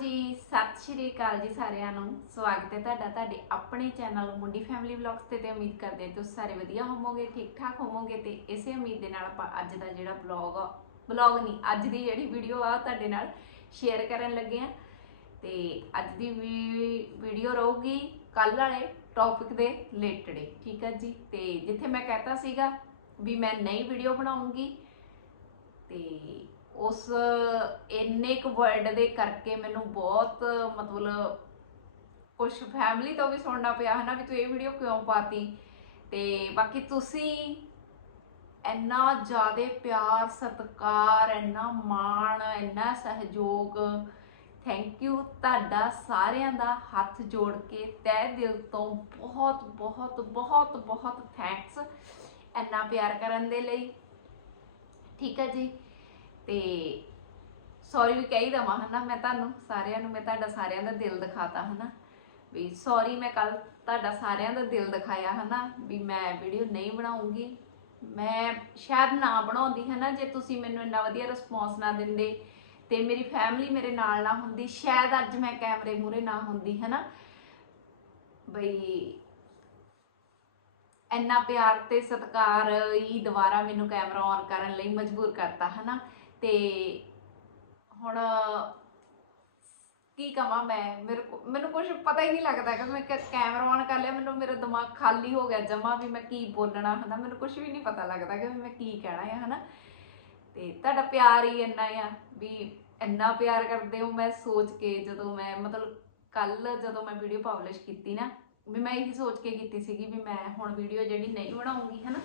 ਜੀ, ਸਤਿ ਸ਼੍ਰੀ ਅਕਾਲ ਜੀ ਸਾਰਿਆਂ ਨੂੰ। ਸਵਾਗਤ ਹੈ ਤੁਹਾਡਾ ਤੁਹਾਡੇ ਆਪਣੇ ਚੈਨਲ ਮੁੰਡੀ ਫੈਮਿਲੀ ਵਲੌਗਸ ਤੇ ਤੇ ਉਮੀਦ ਕਰਦੇ ਹਾਂ ਤੁਸੀਂ ਸਾਰੇ ਵਧੀਆ ਹੋਵੋਗੇ ਠੀਕ ਠਾਕ ਹੋਵੋਗੇ ਤੇ ਇਸੇ ਉਮੀਦ ਦੇ ਨਾਲ ਆਪਾਂ ਅੱਜ ਦਾ ਜਿਹੜਾ ਵਲੌਗ ਵਲੌਗ ਨਹੀਂ, ਅੱਜ ਦੀ ਜਿਹੜੀ ਵੀਡੀਓ ਆ ਉਹ ਤੁਹਾਡੇ ਨਾਲ ਸ਼ੇਅਰ ਕਰਨ ਲੱਗੇ ਆ ਤੇ ਅੱਜ ਦੀ ਵੀਡੀਓ ਰਹੂਗੀ ਕੱਲ ਵਾਲੇ ਟੌਪਿਕ ਦੇ ਰਿਲੇਟਡ ਠੀਕ ਹੈ ਜੀ? ਤੇ ਜਿੱਥੇ ਮੈਂ ਕਹਤਾ ਸੀਗਾ ਵੀ ਮੈਂ ਨਈ ਵੀਡੀਓ ਬਣਾਉਂਗੀ, ਤੇ ਉਸ ਇੰਨੇ ਕੁ ਵਰਡ ਦੇ ਕਰਕੇ ਮੈਨੂੰ ਬਹੁਤ ਮਤਲਬ ਕੁਝ ਫੈਮਿਲੀ ਤੋਂ ਵੀ ਸੁਣਨਾ ਪਿਆ ਹਨਾ ਵੀ ਤੂੰ ਇਹ ਵੀਡੀਓ ਕਿਉਂ ਪਾਤੀ? ਤੇ ਬਾਕੀ ਤੁਸੀਂ ਇੰਨਾ ਜ਼ਿਆਦਾ ਪਿਆਰ, ਸਤਿਕਾਰ, ਇੰਨਾ ਮਾਣ, ਇੰਨਾ ਸਹਿਯੋਗ ਥੈਂਕ ਯੂ ਤੁਹਾਡਾ ਸਾਰਿਆਂ ਦਾ ਹੱਥ ਜੋੜ ਕੇ ਤਹਿ ਦਿਲ ਤੋਂ ਬਹੁਤ ਬਹੁਤ ਬਹੁਤ ਬਹੁਤ ਥੈਂਕਸ ਇੰਨਾ ਪਿਆਰ ਕਰਨ ਦੇ ਲਈ। ਠੀਕ ਹੈ ਜੀ? ਤੇ ਸੌਰੀ ਵੀ ਕਹਿ ਕਹੀ ਦਵਾਂ, ਹਨਾ? ਮੈਂ ਤੁਹਾਨੂੰ ਸਾਰਿਆਂ ਨੂੰ, ਮੈਂ ਤੁਹਾਡਾ ਸਾਰਿਆਂ ਦਾ ਦਿਲ ਦਿਖਾਤਾ, ਹਨਾ? ਵੀ ਸੌਰੀ ਮੈਂ ਕੱਲ ਤੁਹਾਡਾ ਸਾਰਿਆਂ ਦਾ ਦਿਲ ਦਿਖਾਇਆ, ਹਨਾ? ਵੀ ਮੈਂ ਵੀਡੀਓ ਨਹੀਂ ਬਣਾਉਂਗੀ। ਮੈਂ ਸ਼ਾਇਦ ਨਾ ਬਣਾਉਂਦੀ, ਹਨਾ? ਜੇ ਤੁਸੀਂ ਮੈਨੂੰ ਇੰਨਾ ਵਧੀਆ ਰਿਸਪੌਂਸ ਨਾ ਦਿੰਦੇ ਤੇ ਮੇਰੀ ਫੈਮਿਲੀ ਮੇਰੇ ਨਾਲ ਨਾ ਹੁੰਦੀ, ਸ਼ਾਇਦ ਅੱਜ ਮੈਂ ਕੈਮਰੇ ਮੂਰੇ ਨਾ ਹੁੰਦੀ, ਹਨਾ? ਬਈ ਇੰਨਾ ਪਿਆਰ ਤੇ ਸਤਿਕਾਰ ਹੀ ਦੁਬਾਰਾ ਮੈਨੂੰ ਕੈਮਰਾ ਔਨ ਕਰਨ ਲਈ ਮਜਬੂਰ ਕਰਤਾ, ਹਨਾ? ਤੇ ਹੁਣ ਕੀ ਕਹਾਂ ਮੈਂ? ਮੇਰੇ ਕੋ- ਮੈਨੂੰ ਕੁਝ ਪਤਾ ਹੀ ਨਹੀਂ ਲੱਗਦਾ ਕਿ ਮੈਂ ਕ- ਕੈਮਰਾ ਔਨ ਕਰ ਲਿਆ, ਮੈਨੂੰ ਮੇਰਾ ਦਿਮਾਗ ਖਾਲੀ ਹੋ ਗਿਆ ਜਮਾ ਵੀ ਮੈਂ ਕੀ ਬੋਲਣਾ ਹਨਾ ਮੈਨੂੰ ਕੁਝ ਵੀ ਨਹੀਂ ਪਤਾ ਲੱਗਦਾ ਕਿ ਮੈਂ ਕੀ ਕਹਿਣਾ ਹੈ ਹਨਾ? ਤੇ ਤੁਹਾਡਾ ਪਿਆਰ ਹੀ ਇੰਨਾ ਆ ਵੀ ਇੰਨਾ ਪਿਆਰ ਕਰਦੇ ਹੋ ਮੈਂ ਸੋਚ ਕੇ ਜਦੋਂ ਮੈਂ, ਮਤਲਬ ਕੱਲ ਜਦੋਂ ਮੈਂ ਵੀਡੀਓ ਪਬਲਿਸ਼ ਕੀਤੀ ਨਾ, ਵੀ ਮੈਂ ਇਹੀ ਸੋਚ ਕੇ ਕੀਤੀ ਸੀਗੀ ਵੀ ਮੈਂ ਹੁਣ ਵੀਡੀਓ ਜਿਹੜੀ ਨਹੀਂ ਬਣਾਉਂਗੀ, ਹਨਾ?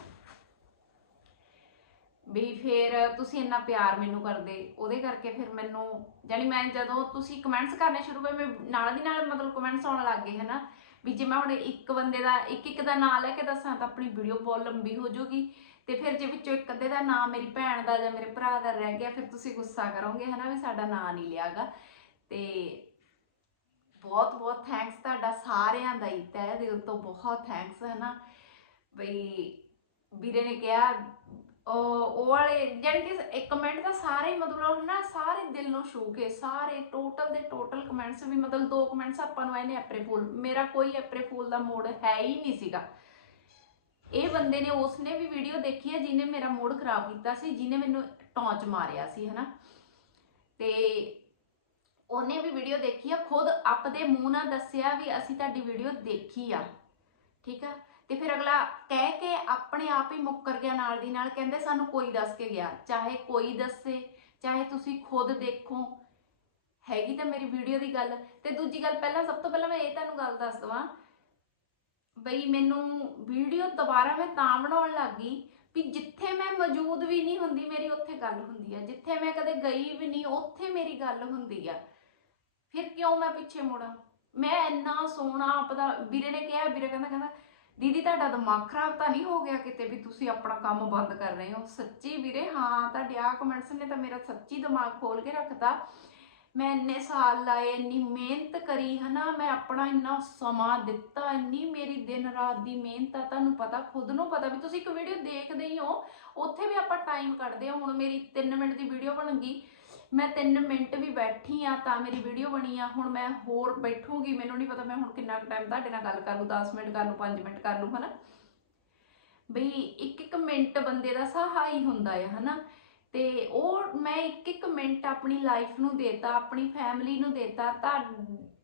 ਵੀ ਫਿਰ ਤੁਸੀਂ ਇੰਨਾ ਪਿਆਰ ਮੈਨੂੰ ਕਰਦੇ, ਉਹਦੇ ਕਰਕੇ ਫਿਰ ਮੈਨੂੰ ਜਾਨੀ ਮੈਂ ਜਦੋਂ ਤੁਸੀਂ ਕਮੈਂਟਸ ਕਰਨੇ ਸ਼ੁਰੂ ਹੋਏ ਮੈਂ ਨਾਲ ਦੀ ਨਾਲ ਮਤਲਬ ਕਮੈਂਟਸ ਆਉਣ ਲੱਗ ਗਏ, ਹਨਾ? ਵੀ ਜੇ ਮੈਂ ਹੁਣ ਇੱਕ ਬੰਦੇ ਦਾ ਇੱਕ ਇੱਕ ਦਾ ਨਾਮ ਲੈ ਕੇ ਦੱਸਾਂ ਤਾਂ ਆਪਣੀ ਵੀਡੀਓ ਬਹੁਤ ਲੰਬੀ ਹੋ ਜਾਊਗੀ। ਤੇ ਫਿਰ ਜੇ ਵਿੱਚੋਂ ਇੱਕ ਅੱਧੇ ਦਾ ਨਾਮ ਮੇਰੀ ਭੈਣ ਦਾ ਜਾਂ ਮੇਰੇ ਭਰਾ ਦਾ ਰਹਿ ਗਿਆ, ਫਿਰ ਤੁਸੀਂ ਗੁੱਸਾ ਕਰੋਗੇ, ਹਨਾ, ਵੀ ਸਾਡਾ ਨਾਂ ਨਹੀਂ ਲਿਆਗਾ। ਤੇ ਬਹੁਤ ਬਹੁਤ ਥੈਂਕਸ ਤੁਹਾਡਾ ਸਾਰਿਆਂ ਦਾ ਹੀ, ਤਹਿ ਦਿਲ ਤੋਂ ਬਹੁਤ ਥੈਂਕਸ ਹੈ ਨਾ ਬਈ ਵੀਰੇ ਨੇ ਕਿਹਾ ਉਹ ਉਹ ਵਾਲੇ ਜਾਣੀ ਕਿ ਇੱਕ ਕਮੈਂਟ ਦਾ ਸਾਰੇ ਮਤਲਬ ਨਾ ਸਾਰੇ ਦਿਲ ਨੂੰ ਛੂ ਗਏ, ਸਾਰੇ ਟੋਟਲ ਦੇ ਟੋਟਲ ਕਮੈਂਟਸ ਵੀ ਮਤਲਬ ਦੋ ਕਮੈਂਟਸ ਆਪਾਂ ਨੂੰ ਆਏ ਨੇ ਐਪਰੇ ਫੂਲ ਮੇਰਾ ਕੋਈ ਐਪਰੇ ਫੂਲ ਦਾ ਮੂਡ ਹੈ ਹੀ ਨਹੀਂ ਸੀਗਾ। ਇਹ ਬੰਦੇ ਨੇ, ਉਸਨੇ ਵੀ ਵੀਡੀਓ ਦੇਖੀ ਹੈ ਜਿਹਨੇ ਮੇਰਾ ਮੂਡ ਖਰਾਬ ਕੀਤਾ ਸੀ, ਜਿਹਨੇ ਮੈਨੂੰ ਟੌਂਚ ਮਾਰਿਆ ਸੀ, ਹਨਾ? ਤੇ ਉਹਨੇ ਵੀ ਵੀਡੀਓ ਦੇਖੀ ਆ, ਖੁਦ ਆਪਦੇ ਮੂੰਹ ਨਾਲ ਦੱਸਿਆ ਵੀ ਅਸੀਂ ਤੁਹਾਡੀ ਵੀਡੀਓ ਦੇਖੀ ਆ। ਠੀਕ ਆ? ਤੇ ਫਿਰ ਅਗਲਾ ਕਹਿ ਕੇ ਆਪਣੇ ਆਪ ਹੀ ਮੁੱਕਰ ਗਿਆ ਨਾਲ ਦੀ ਨਾਲ, ਕਹਿੰਦੇ ਸਾਨੂੰ ਕੋਈ ਦੱਸ ਕੇ ਗਿਆ, ਚਾਹੇ ਕੋਈ ਦੱਸੇ, ਚਾਹੇ ਤੁਸੀਂ ਖੁਦ ਦੇਖੋ। ਹੈਗੀ ਤਾਂ ਮੇਰੀ ਵੀਡੀਓ ਦੀ ਗੱਲ। ਤੇ ਦੂਜੀ ਗੱਲ, ਪਹਿਲਾਂ, ਸਭ ਤੋਂ ਪਹਿਲਾਂ ਮੈਂ ਇਹ ਤੁਹਾਨੂੰ ਗੱਲ ਦੱਸ ਦਵਾਂ ਬਈ ਮੈਨੂੰ ਵੀਡੀਓ ਦੁਬਾਰਾ ਮੈਂ ਤਾਂ ਬਣਾਉਣ ਲੱਗੀ ਵੀ ਜਿੱਥੇ ਮੈਂ ਮੌਜੂਦ ਵੀ ਨਹੀਂ ਹੁੰਦੀ, ਮੇਰੀ ਉੱਥੇ ਗੱਲ ਹੁੰਦੀ ਆ। ਜਿੱਥੇ ਮੈਂ ਕਦੇ ਗਈ ਵੀ ਨਹੀਂ, ਉੱਥੇ ਮੇਰੀ ਗੱਲ ਹੁੰਦੀ ਆ। ਫਿਰ ਕਿਉਂ ਮੈਂ ਪਿੱਛੇ ਮੁੜਾਂ? ਮੈਂ ਇੰਨਾ ਸੋਹਣਾ ਆਪਦਾ, ਵੀਰੇ ਨੇ ਕਿਹਾ, ਵੀਰੇ ਕਹਿੰਦਾ ਕਹਿੰਦਾ ਦੀਦੀ, ਤੁਹਾਡਾ ਦਿਮਾਗ ਖਰਾਬ ਤਾਂ ਨਹੀਂ ਹੋ ਗਿਆ ਕਿਤੇ ਵੀ ਤੁਸੀਂ ਆਪਣਾ ਕੰਮ ਬੰਦ ਕਰ ਰਹੇ ਹੋ? ਸੱਚੀ ਵੀਰੇ, ਹਾਂ, ਤੁਹਾਡੇ ਆ ਕਮੈਂਟਸ ਨੇ ਤਾਂ ਮੇਰਾ ਸੱਚੀ ਦਿਮਾਗ ਖੋਲ ਕੇ ਰੱਖਦਾ ਮੈਂ ਇੰਨੇ ਸਾਲ ਲਾਏ ਇੰਨੀ ਮਿਹਨਤ ਕਰੀ, ਹਨਾ, ਮੈਂ ਆਪਣਾ ਇੰਨਾ ਸਮਾਂ ਦਿੱਤਾ, ਇੰਨੀ ਮੇਰੀ ਦਿਨ ਰਾਤ ਦੀ ਮਿਹਨਤ ਆ, ਤੁਹਾਨੂੰ ਪਤਾ, ਖੁਦ ਨੂੰ ਪਤਾ ਵੀ ਤੁਸੀਂ ਇੱਕ ਵੀਡੀਓ ਦੇਖਦੇ ਹੀ ਹੋ, ਉੱਥੇ ਵੀ ਆਪਾਂ ਟਾਈਮ ਕੱਢਦੇ ਹਾਂ। ਹੁਣ ਮੇਰੀ 3 ਮਿੰਟ ਦੀ ਵੀਡੀਓ ਬਣ ਗਈ ਮੈਂ 3 ਮਿੰਟ ਵੀ ਬੈਠੀ ਆ ਤਾਂ ਮੇਰੀ ਵੀਡੀਓ ਬਣੀ ਆ। ਹੁਣ ਮੈਂ ਹੋਰ ਬੈਠੂਗੀ, ਮੈਨੂੰ ਨਹੀਂ ਪਤਾ ਮੈਂ ਹੁਣ ਕਿੰਨਾ ਟਾਈਮ ਤੁਹਾਡੇ ਨਾਲ ਗੱਲ ਕਰ ਲੂ 10 ਮਿੰਟ ਕਰ ਲੂ 5 ਮਿੰਟ ਕਰ ਲੂ ਹਨਾ? ਬਈ ਇੱਕ ਇੱਕ ਮਿੰਟ ਬੰਦੇ ਦਾ ਸਹਾਈ ਹੁੰਦਾ ਹੈ ਹਨਾ? ਤੇ ਉਹ ਮੈਂ ਇੱਕ ਇੱਕ ਮਿੰਟ ਆਪਣੀ ਲਾਈਫ ਨੂੰ ਦੇਤਾ, ਆਪਣੀ ਫੈਮਿਲੀ ਨੂੰ ਦੇਤਾ, ਤਾਂ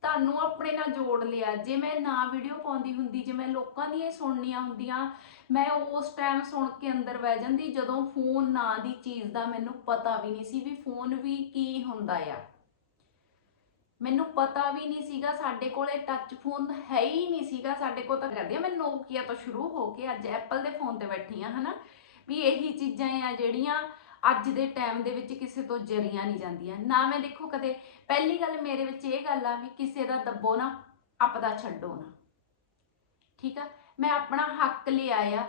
ਤੁਹਾਨੂੰ ਆਪਣੇ ਨਾਲ ਜੋੜ ਲਿਆ। ਜੇ ਮੈਂ ਨਾ ਵੀਡੀਓ ਪਾਉਂਦੀ ਹੁੰਦੀ, ਜੇ ਮੈਂ ਲੋਕਾਂ ਦੀਆਂ ਸੁਣਨੀਆਂ ਹੁੰਦੀਆਂ, ਮੈਂ ਉਸ ਟਾਈਮ ਸੁਣ ਕੇ ਅੰਦਰ ਬਹਿ ਜਾਂਦੀ, ਜਦੋਂ ਫੋਨ ਨਾਂ ਦੀ ਚੀਜ਼ ਦਾ ਮੈਨੂੰ ਪਤਾ ਵੀ ਨਹੀਂ ਸੀ ਵੀ ਫੋਨ ਵੀ ਕੀ ਹੁੰਦਾ ਆ। ਮੈਨੂੰ ਪਤਾ ਵੀ ਨਹੀਂ ਸੀਗਾ, ਸਾਡੇ ਕੋਲੇ ਟੱਚ ਫੋਨ ਹੈ ਹੀ ਨਹੀਂ ਸੀਗਾ, ਸਾਡੇ ਕੋਲ ਤਾਂ ਕਰਦੇ ਆ। ਮੈਂ ਨੋਕੀਆ ਤੋਂ ਸ਼ੁਰੂ ਹੋ ਕੇ ਅੱਜ ਐਪਲ ਦੇ ਫੋਨ ਤੇ ਬੈਠੀ ਆ, ਹਨਾ? ਵੀ ਇਹੀ ਚੀਜ਼ਾਂ ਆ ਜਿਹੜੀਆਂ ਅੱਜ ਦੇ ਟਾਈਮ ਦੇ ਵਿੱਚ ਕਿਸੇ ਤੋਂ ਜਰੀਆਂ ਨਹੀਂ ਜਾਂਦੀਆਂ। ਨਾ ਮੈਂ ਦੇਖੋ ਕਦੇ, ਪਹਿਲੀ ਗੱਲ ਮੇਰੇ ਵਿੱਚ ਇਹ ਗੱਲ ਆ ਵੀ ਕਿਸੇ ਦਾ ਦੱਬੋ ਨਾ, ਆਪਦਾ ਛੱਡੋ ਨਾ। ਠੀਕ ਆ? ਮੈਂ ਆਪਣਾ ਹੱਕ ਲਿਆ ਆ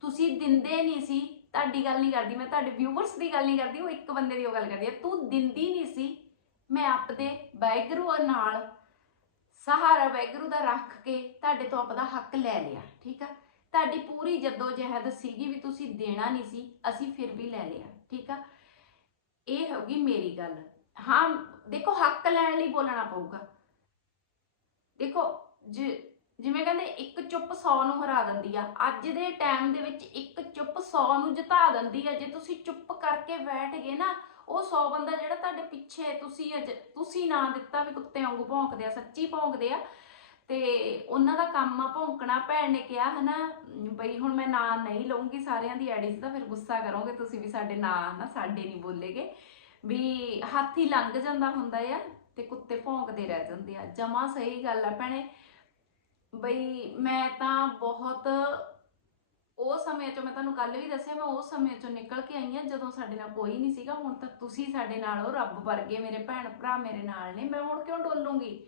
ਤੁਸੀਂ ਦਿੰਦੇ ਨਹੀਂ ਸੀ, ਤੁਹਾਡੀ ਗੱਲ ਨਹੀਂ ਕਰਦੀ। ਮੈਂ ਤੁਹਾਡੇ ਵਿਊਵਰਸ ਦੀ ਗੱਲ ਨਹੀਂ ਕਰਦੀ, ਉਹ ਇੱਕ ਬੰਦੇ ਦੀ ਉਹ ਗੱਲ ਕਰਦੀ ਆ। ਤੂੰ ਦਿੰਦੀ ਨਹੀਂ ਸੀ, ਮੈਂ ਆਪਦੇ ਵੈਗਰੂ ਨਾਲ ਸਹਾਰਾ ਵਾਹਿਗੁਰੂ ਦਾ ਰੱਖ ਕੇ ਤੁਹਾਡੇ ਤੋਂ ਆਪਦਾ ਹੱਕ ਲੈ ਲਿਆ। ਠੀਕ ਆ? ਤੁਹਾਡੀ ਪੂਰੀ ਜੱਦੋ ਜਹਿਦ ਸੀਗੀ ਵੀ ਤੁਸੀਂ ਦੇਣਾ ਨਹੀਂ ਸੀ, ਅਸੀਂ ਫਿਰ ਵੀ ਲੈ ਲਿਆ। ਠੀਕ ਆ? ਇਹ ਹੋਗੀ ਮੇਰੀ ਗੱਲ। ਹਾਂ, ਦੇਖੋ, ਹੱਕ ਲੈਣ ਲਈ ਬੋਲਣਾ ਪਊਗਾ। ਦੇਖੋ, ਜਿ- ਜਿਵੇਂ ਕਹਿੰਦੇ, ਇੱਕ ਚੁੱਪ 100 ਨੂੰ ਹਰਾ ਦਿੰਦੀ ਆ। ਅੱਜ ਦੇ ਟਾਈਮ ਦੇ ਵਿੱਚ ਇੱਕ ਚੁੱਪ 100 ਨੂੰ ਜਿਤਾ ਦਿੰਦੀ ਆ। ਜੇ ਤੁਸੀਂ ਚੁੱਪ ਕਰਕੇ ਬੈਠ ਗਏ ਨਾ, ਉਹ 100 ਬੰਦਾ ਜਿਹੜਾ ਤੁਹਾਡੇ ਪਿੱਛੇ ਤੁਸੀਂ ਅੱਜ, ਤੁਸੀਂ ਨਾ ਦਿੱਤਾ ਵੀ ਕੁੱਤੇ ਵਾਂਗੂ ਭੌਂਕਦੇ ਆ, ਸੱਚੀ ਭੌਂਕਦੇ ਆ। ਤੇ ਉਹਨਾਂ ਦਾ ਕੰਮ ਆ ਭੌਂਕਣਾ, ਭੈਣ ਨੇ ਕਿਹਾ ਹਨਾ, ਬਈ ਹੁਣ ਮੈਂ ਨਾਂ ਨਹੀਂ ਲਵਾਂਗੀ ਸਾਰਿਆਂ ਦੀ ਆਈਡੀਜ਼ ਦਾ ਫਿਰ ਗੁੱਸਾ ਕਰੋਗੇ ਤੁਸੀਂ ਵੀ ਸਾਡੇ ਨਾਂ, ਨਾ ਸਾਡੇ ਨਹੀਂ ਬੋਲੇਗੇ। ਵੀ ਹਾਥੀ ਲੰਘ ਜਾਂਦਾ ਹੁੰਦਾ ਆ ਤੇ ਕੁੱਤੇ ਭੌਂਕਦੇ ਰਹਿ ਜਾਂਦੇ ਆ। ਜਮਾ ਸਹੀ ਗੱਲ ਆ ਭੈਣੇ। ਬਈ ਮੈਂ ਤਾਂ ਬਹੁਤ, ਉਹ ਸਮੇਂ ਚੋਂ ਮੈਂ ਤੁਹਾਨੂੰ ਕੱਲ ਵੀ ਦੱਸਿਆ, ਮੈਂ ਉਸ ਸਮੇਂ ਚੋਂ ਨਿਕਲ ਕੇ ਆਈ ਆ ਜਦੋਂ ਸਾਡੇ ਨਾਲ ਕੋਈ ਨਹੀਂ ਸੀਗਾ। ਹੁਣ ਤਾਂ ਤੁਸੀਂ ਸਾਡੇ ਨਾਲ ਹੋ, ਰੱਬ ਵਰਗੇ ਮੇਰੇ ਭੈਣ ਭਰਾ ਮੇਰੇ ਨਾਲ ਨੇ, ਮੈਂ ਹੁਣ ਕਿਉਂ ਡੋਲੂੰਗੀ?